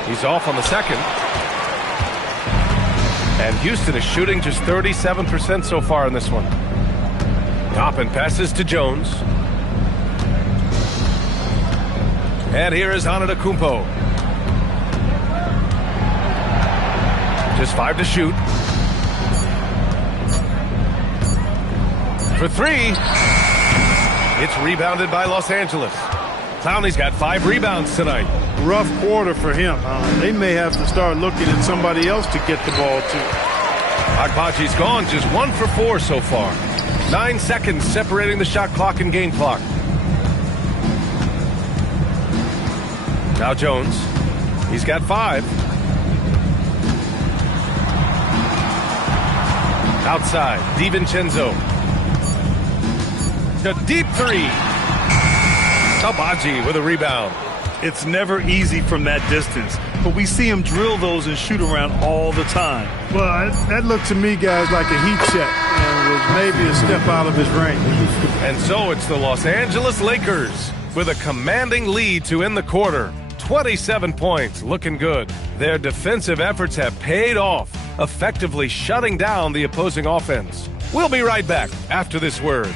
He's off on the second. And Houston is shooting just 37% so far in this one. Toppin passes to Jones. And here is Antetokounmpo. Just 5 to shoot. For 3. It's rebounded by Los Angeles. Clowney's got 5 rebounds tonight. Rough quarter for him. They may have to start looking at somebody else to get the ball to. Agbaji's gone just 1 for 4 so far. 9 seconds separating the shot clock and game clock. Now Jones. He's got 5. Outside, DiVincenzo. The deep 3. Agbaji with a rebound. It's never easy from that distance. but we see him drill those and shoot around all the time. Well, that looked to me, guys, like a heat check and was maybe a step out of his range. And so it's the Los Angeles Lakers with a commanding lead to end the quarter. 27 points, looking good. Their defensive efforts have paid off, effectively shutting down the opposing offense. We'll be right back after this word.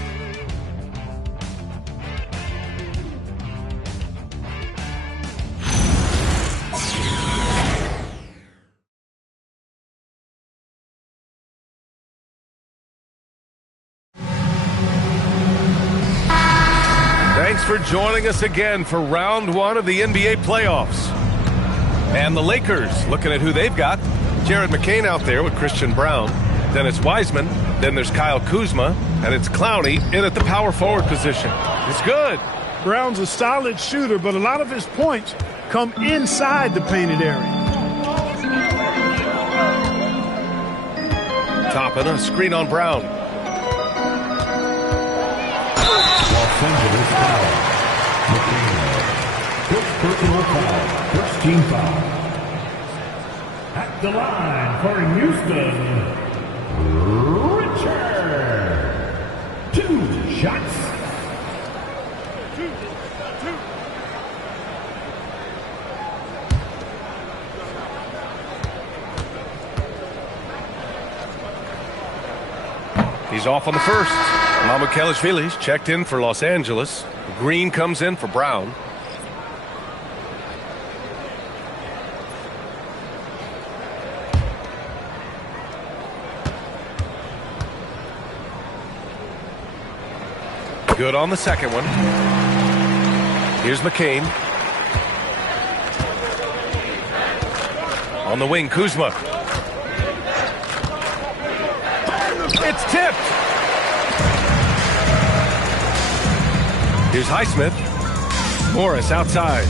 Thanks for joining us again for round one of the NBA playoffs. And the Lakers, looking at who they've got. Jared McCain out there with Christian Brown. Then it's Wiseman. Then there's Kyle Kuzma. And it's Clowney in at the power forward position. It's good. Brown's a solid shooter, but a lot of his points come inside the painted area. Toppin, a screen on Brown. Los Angeles foul. First personal foul. First team foul. At the line for Houston, Richard. 2 shots. He's off on the first. Mamukelashvili's checked in for Los Angeles. Green comes in for Brown. Good on the second one. Here's McCain. On the wing, Kuzma. It's tipped. Here's Highsmith. Morris outside.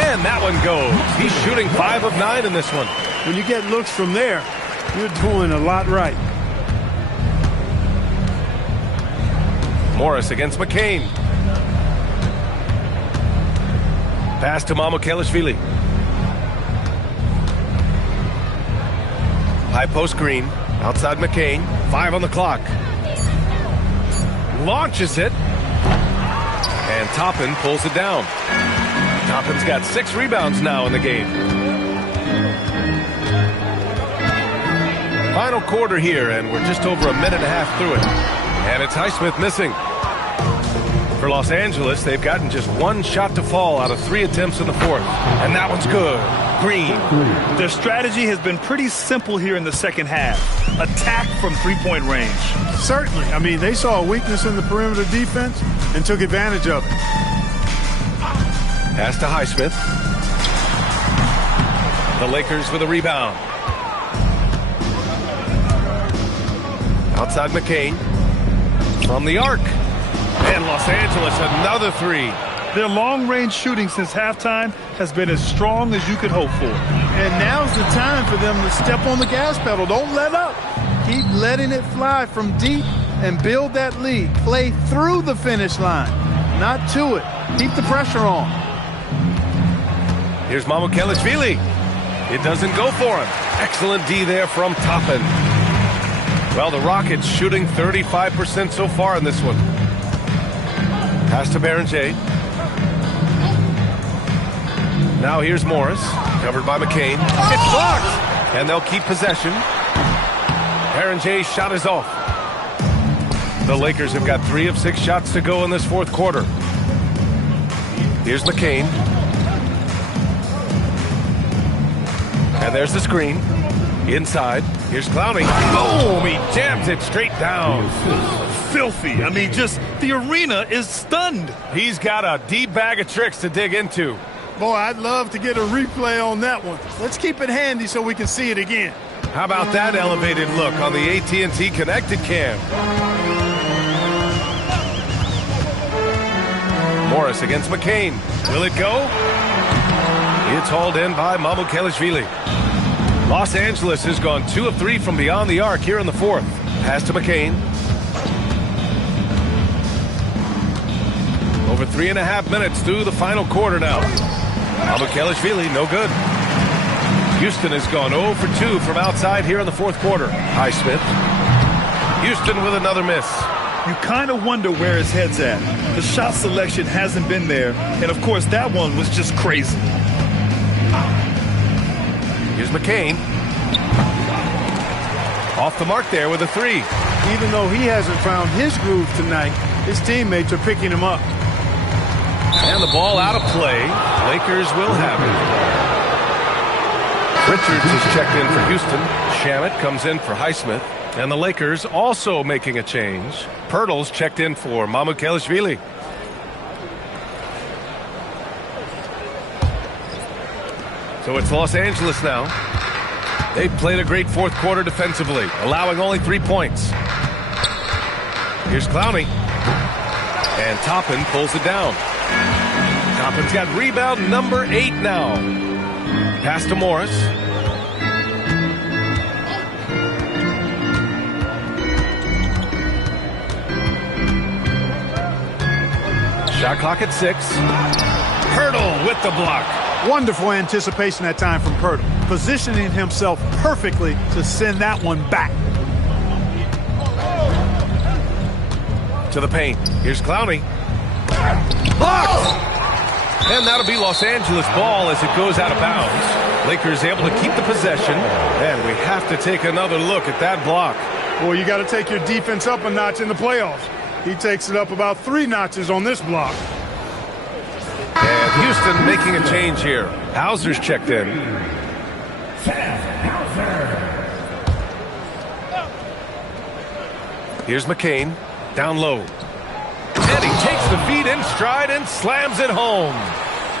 And that one goes. He's shooting 5 of 9 in this one. When you get looks from there, you're doing a lot right. Morris against McCain. Pass to Mamukelashvili. High post Green. Outside McCain. 5 on the clock. Launches it. And Toppin pulls it down. Toppin's got 6 rebounds now in the game. Final quarter here, and we're just over a minute and a half through it. And it's Highsmith missing. For Los Angeles, they've gotten just 1 shot to fall out of 3 attempts in the fourth. And that one's good. Green. Their strategy has been pretty simple here in the second half. Attack from three-point range. Certainly. I mean, they saw a weakness in the perimeter defense and took advantage of it. Pass to Highsmith. The Lakers with a rebound. Outside McCain. From the arc. And Los Angeles, another 3. Their long-range shooting since halftime has been as strong as you could hope for. And now's the time for them to step on the gas pedal. Don't let up. Keep letting it fly from deep and build that lead. Play through the finish line, not to it. Keep the pressure on. Here's Mamukelashvili. It doesn't go for him. Excellent D there from Toppin. Well, the Rockets shooting 35% so far in this one. Pass to Berenger. Now here's Morris, covered by McCain. It's blocked, and they'll keep possession. Berenger's shot is off. The Lakers have got 3 of 6 shots to go in this fourth quarter. Here's McCain. And there's the screen. Inside. Here's Clowney. Boom! He jams it straight down. Filthy. I mean, just the arena is stunned. He's got a deep bag of tricks to dig into. Boy, I'd love to get a replay on that one. Let's keep it handy so we can see it again. How about that elevated look on the AT&T Connected Cam? Morris against McCain. Will it go? It's hauled in by Mamukelashvili. Los Angeles has gone 2 of 3 from beyond the arc here in the fourth. Pass to McCain. Over 3.5 minutes through the final quarter now. Mamukelashvili, no good. Houston has gone 0 for 2 from outside here in the fourth quarter. Highsmith. Houston with another miss. You kind of wonder where his head's at. The shot selection hasn't been there, and of course that one was just crazy. Here's McCain. Off the mark there with a 3. Even though he hasn't found his groove tonight, his teammates are picking him up. And the ball out of play. Lakers will have it. Richards is checked in for Houston. Shamet comes in for Highsmith. And the Lakers also making a change. Pirtle's checked in for Mamukelashvili. So it's Los Angeles now. They played a great fourth quarter defensively, allowing only 3 points. Here's Clowney. And Toppin pulls it down. Toppin's got rebound number 8 now. Pass to Morris. Shot clock at 6. Pirtle with the block. Wonderful anticipation that time from Pirtle, positioning himself perfectly to send that one back. To the paint. Here's Clowney. Blocked! And that'll be Los Angeles ball as it goes out of bounds. Lakers able to keep the possession. And we have to take another look at that block. Well, you got to take your defense up a notch in the playoffs. He takes it up about 3 notches on this block. And Houston making a change here. Hauser's checked in. Here's McCain. Down low. And he takes the feed in stride and slams it home.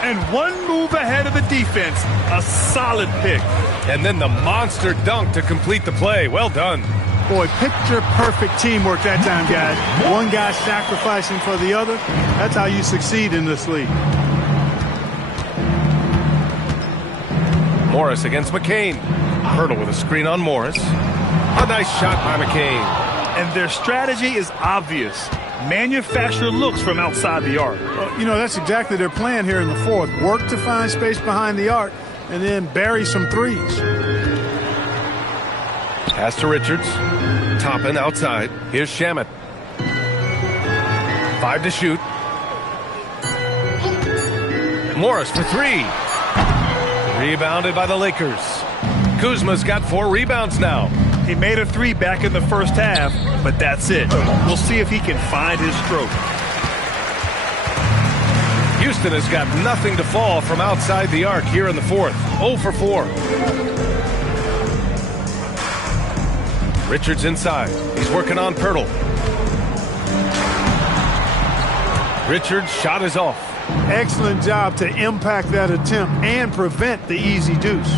And one move ahead of the defense. A solid pick. And then the monster dunk to complete the play. Well done. Boy, picture-perfect teamwork that time, guys. One guy sacrificing for the other. That's how you succeed in this league. Morris against McCain. Pirtle with a screen on Morris. A nice shot by McCain. And their strategy is obvious. Manufacture looks from outside the arc. Well, you know, that's exactly their plan here in the fourth. Work to find space behind the arc and then bury some threes. Pass to Richards. Toppin outside. Here's Shamet. 5 to shoot. Morris for 3. Rebounded by the Lakers. Kuzma's got 4 rebounds now. He made a 3 back in the first half, but that's it. We'll see if he can find his stroke. Houston has got nothing to fall from outside the arc here in the fourth. 0 for 4. Richards inside. He's working on Pirtle. Richards' shot is off. Excellent job to impact that attempt and prevent the easy deuce.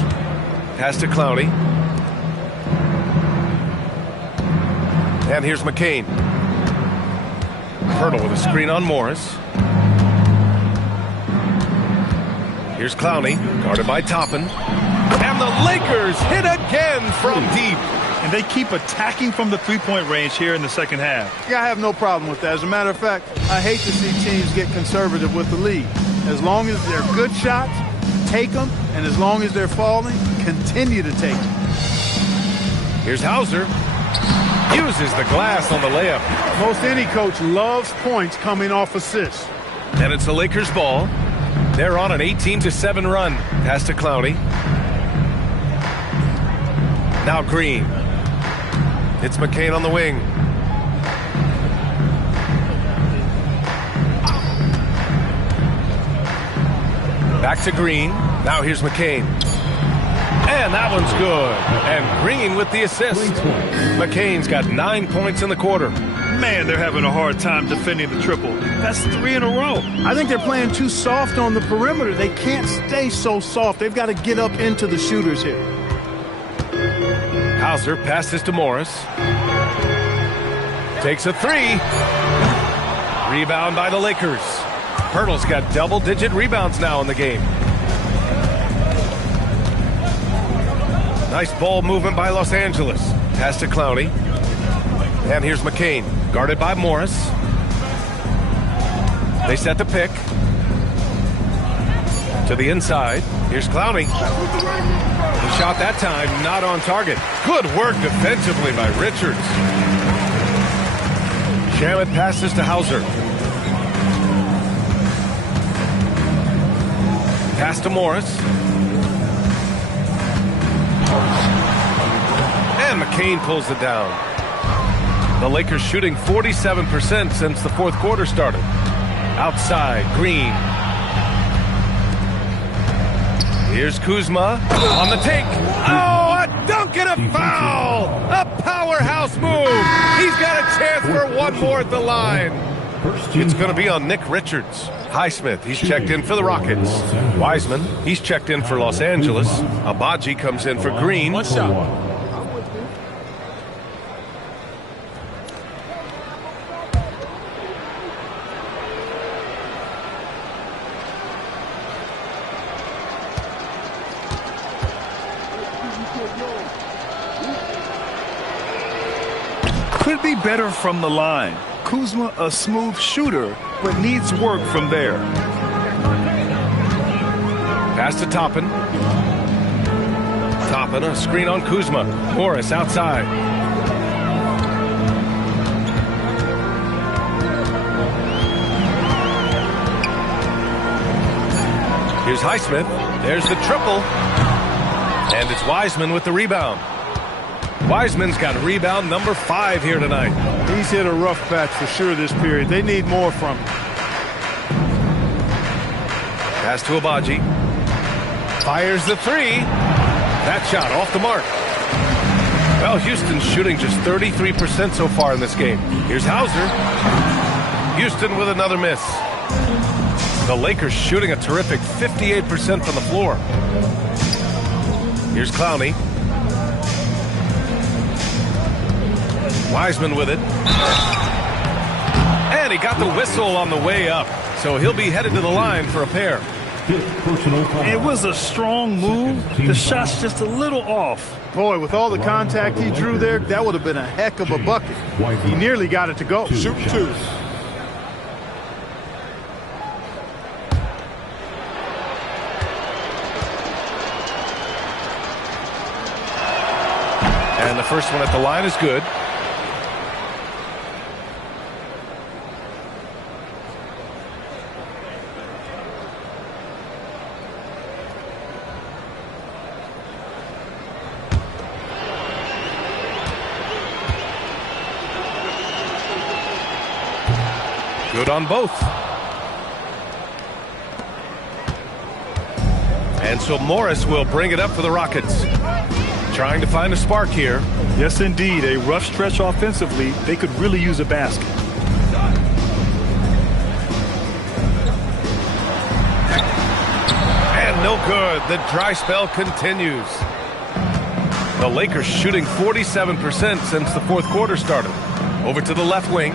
Pass to Clowney. And here's McCain. Pirtle with a screen on Morris. Here's Clowney, guarded by Toppin. And the Lakers hit again from deep. And they keep attacking from the three-point range here in the second half. Yeah, I have no problem with that. As a matter of fact, I hate to see teams get conservative with the lead. As long as they're good shots, take them. And as long as they're falling, continue to take them. Here's Hauser. Uses the glass on the layup. Most any coach loves points coming off assists. And it's the Lakers' ball. They're on an 18-7 run. Pass to Clowney. Now Green. It's McCain on the wing. Back to Green. Now here's McCain. And that one's good. And Green with the assist. McCain's got 9 points in the quarter. Man, they're having a hard time defending the triple. That's 3 in a row. I think they're playing too soft on the perimeter. They can't stay so soft. They've got to get up into the shooters here. Hauser passes to Morris. Takes a 3. Rebound by the Lakers. Pirtle's got double-digit rebounds now in the game. Nice ball movement by Los Angeles. Pass to Clowney. And here's McCain, guarded by Morris. They set the pick. To the inside. Here's Clowney. The shot that time, not on target. Good work defensively by Richards. Shamet passes to Hauser. Pass to Morris. And McCain pulls it down. The Lakers shooting 47% since the fourth quarter started. Outside, Green. Here's Kuzma on the take. Oh, a dunk and a foul! A powerhouse move! He's got a chance for one more at the line. It's going to be on Nick Richards. Highsmith, he's checked in for the Rockets. Wiseman, he's checked in for Los Angeles. Abaji comes in for Green. One shot. Could be better from the line. Kuzma, a smooth shooter, but needs work from there. Pass to Toppin. Toppin, a screen on Kuzma. Morris outside. Here's Highsmith. There's the triple. And it's Wiseman with the rebound. Wiseman's got rebound number 5 here tonight. He's hit a rough patch for sure this period. They need more from him. Pass to Abaji. Fires the 3. That shot off the mark. Well, Houston's shooting just 33% so far in this game. Here's Hauser. Houston with another miss. The Lakers shooting a terrific 58% from the floor. Here's Clowney. Wiseman with it. And he got the whistle on the way up. So he'll be headed to the line for a pair. It was a strong move. The shot's just a little off. Boy, with all the contact he drew there, that would have been a heck of a bucket. He nearly got it to go. Shoot 2. And the first one at the line is good. Good on both. And so Morris will bring it up for the Rockets. Trying to find a spark here. Yes, indeed. A rough stretch offensively. They could really use a basket. And no good. The dry spell continues. The Lakers shooting 47% since the fourth quarter started. Over to the left wing.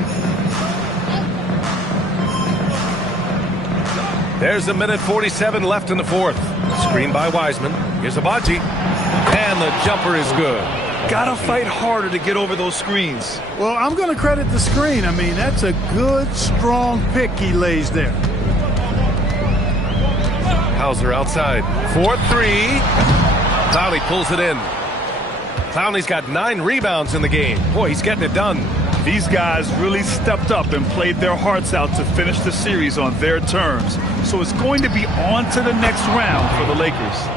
There's a minute 47 left in the fourth. Screen by Wiseman. Here's Abaji. And the jumper is good. Gotta fight harder to get over those screens. Well, I'm going to credit the screen. I mean, that's a good, strong pick he lays there. Hauser outside. 4-3. Clowney pulls it in. Clowney's got 9 rebounds in the game. Boy, he's getting it done. These guys really stepped up and played their hearts out to finish the series on their terms. So it's going to be on to the next round for the Lakers.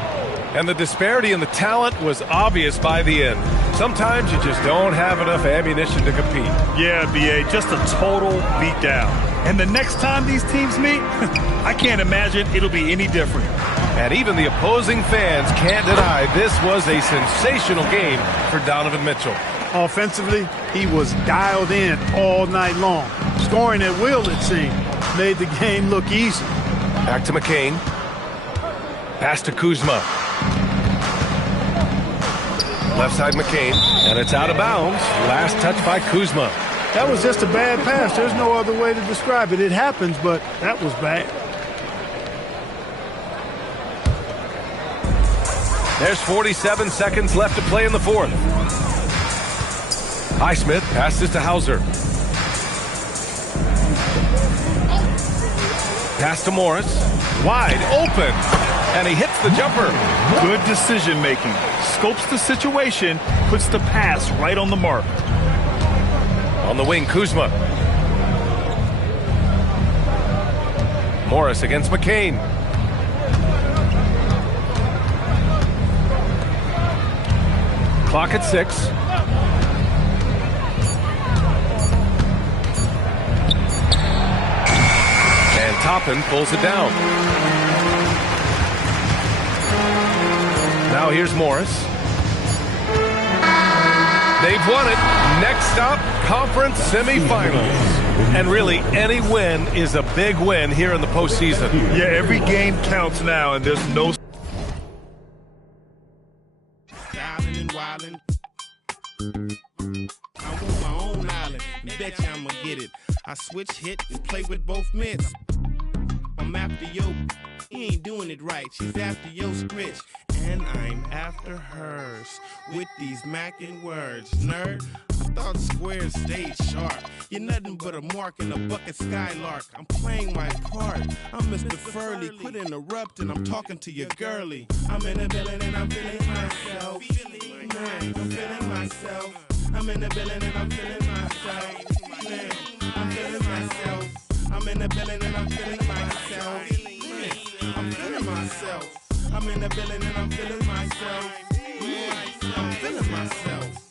And the disparity in the talent was obvious by the end. Sometimes you just don't have enough ammunition to compete. Yeah, B.A., just a total beatdown. And the next time these teams meet, I can't imagine it'll be any different. And even the opposing fans can't deny this was a sensational game for Donovan Mitchell. Offensively, he was dialed in all night long. Scoring at will, it seemed, made the game look easy. Back to McCain. Pass to Kuzma. Left side McCain, and it's out of bounds. Last touch by Kuzma. That was just a bad pass. There's no other way to describe it. It happens, but that was bad. There's 47 seconds left to play in the fourth. Highsmith passes to Hauser. Pass to Morris. Wide open. And he hits the jumper. Good decision making. Scopes the situation, puts the pass right on the mark. On the wing, Kuzma. Morris against McCain. Clock at 6. And Toppin pulls it down. Now here's Morris. They've won it. Next up, conference semifinals. And really, any win is a big win here in the postseason. Yeah, every game counts now, and there's no... I want my own island, bet you I'ma get it. I switch hit and play with both mitts. I'm after yo, he ain't doing it right. She's after yo scritch, and I'm after hers. With these mackin' words, nerd. I thought squares stayed sharp. You're nothing but a mark in a bucket skylark. I'm playing my part. I'm Mr. Furley. Quit interrupting. I'm talking to your girlie. I'm in the building and I'm feeling myself. Man, I'm feeling myself. I'm in the building and I'm feeling myself. Man, I'm feeling myself. I'm in the building and I'm feeling myself. Man, I'm feeling myself. I'm in the building and I'm feeling myself. Man, I'm feeling myself.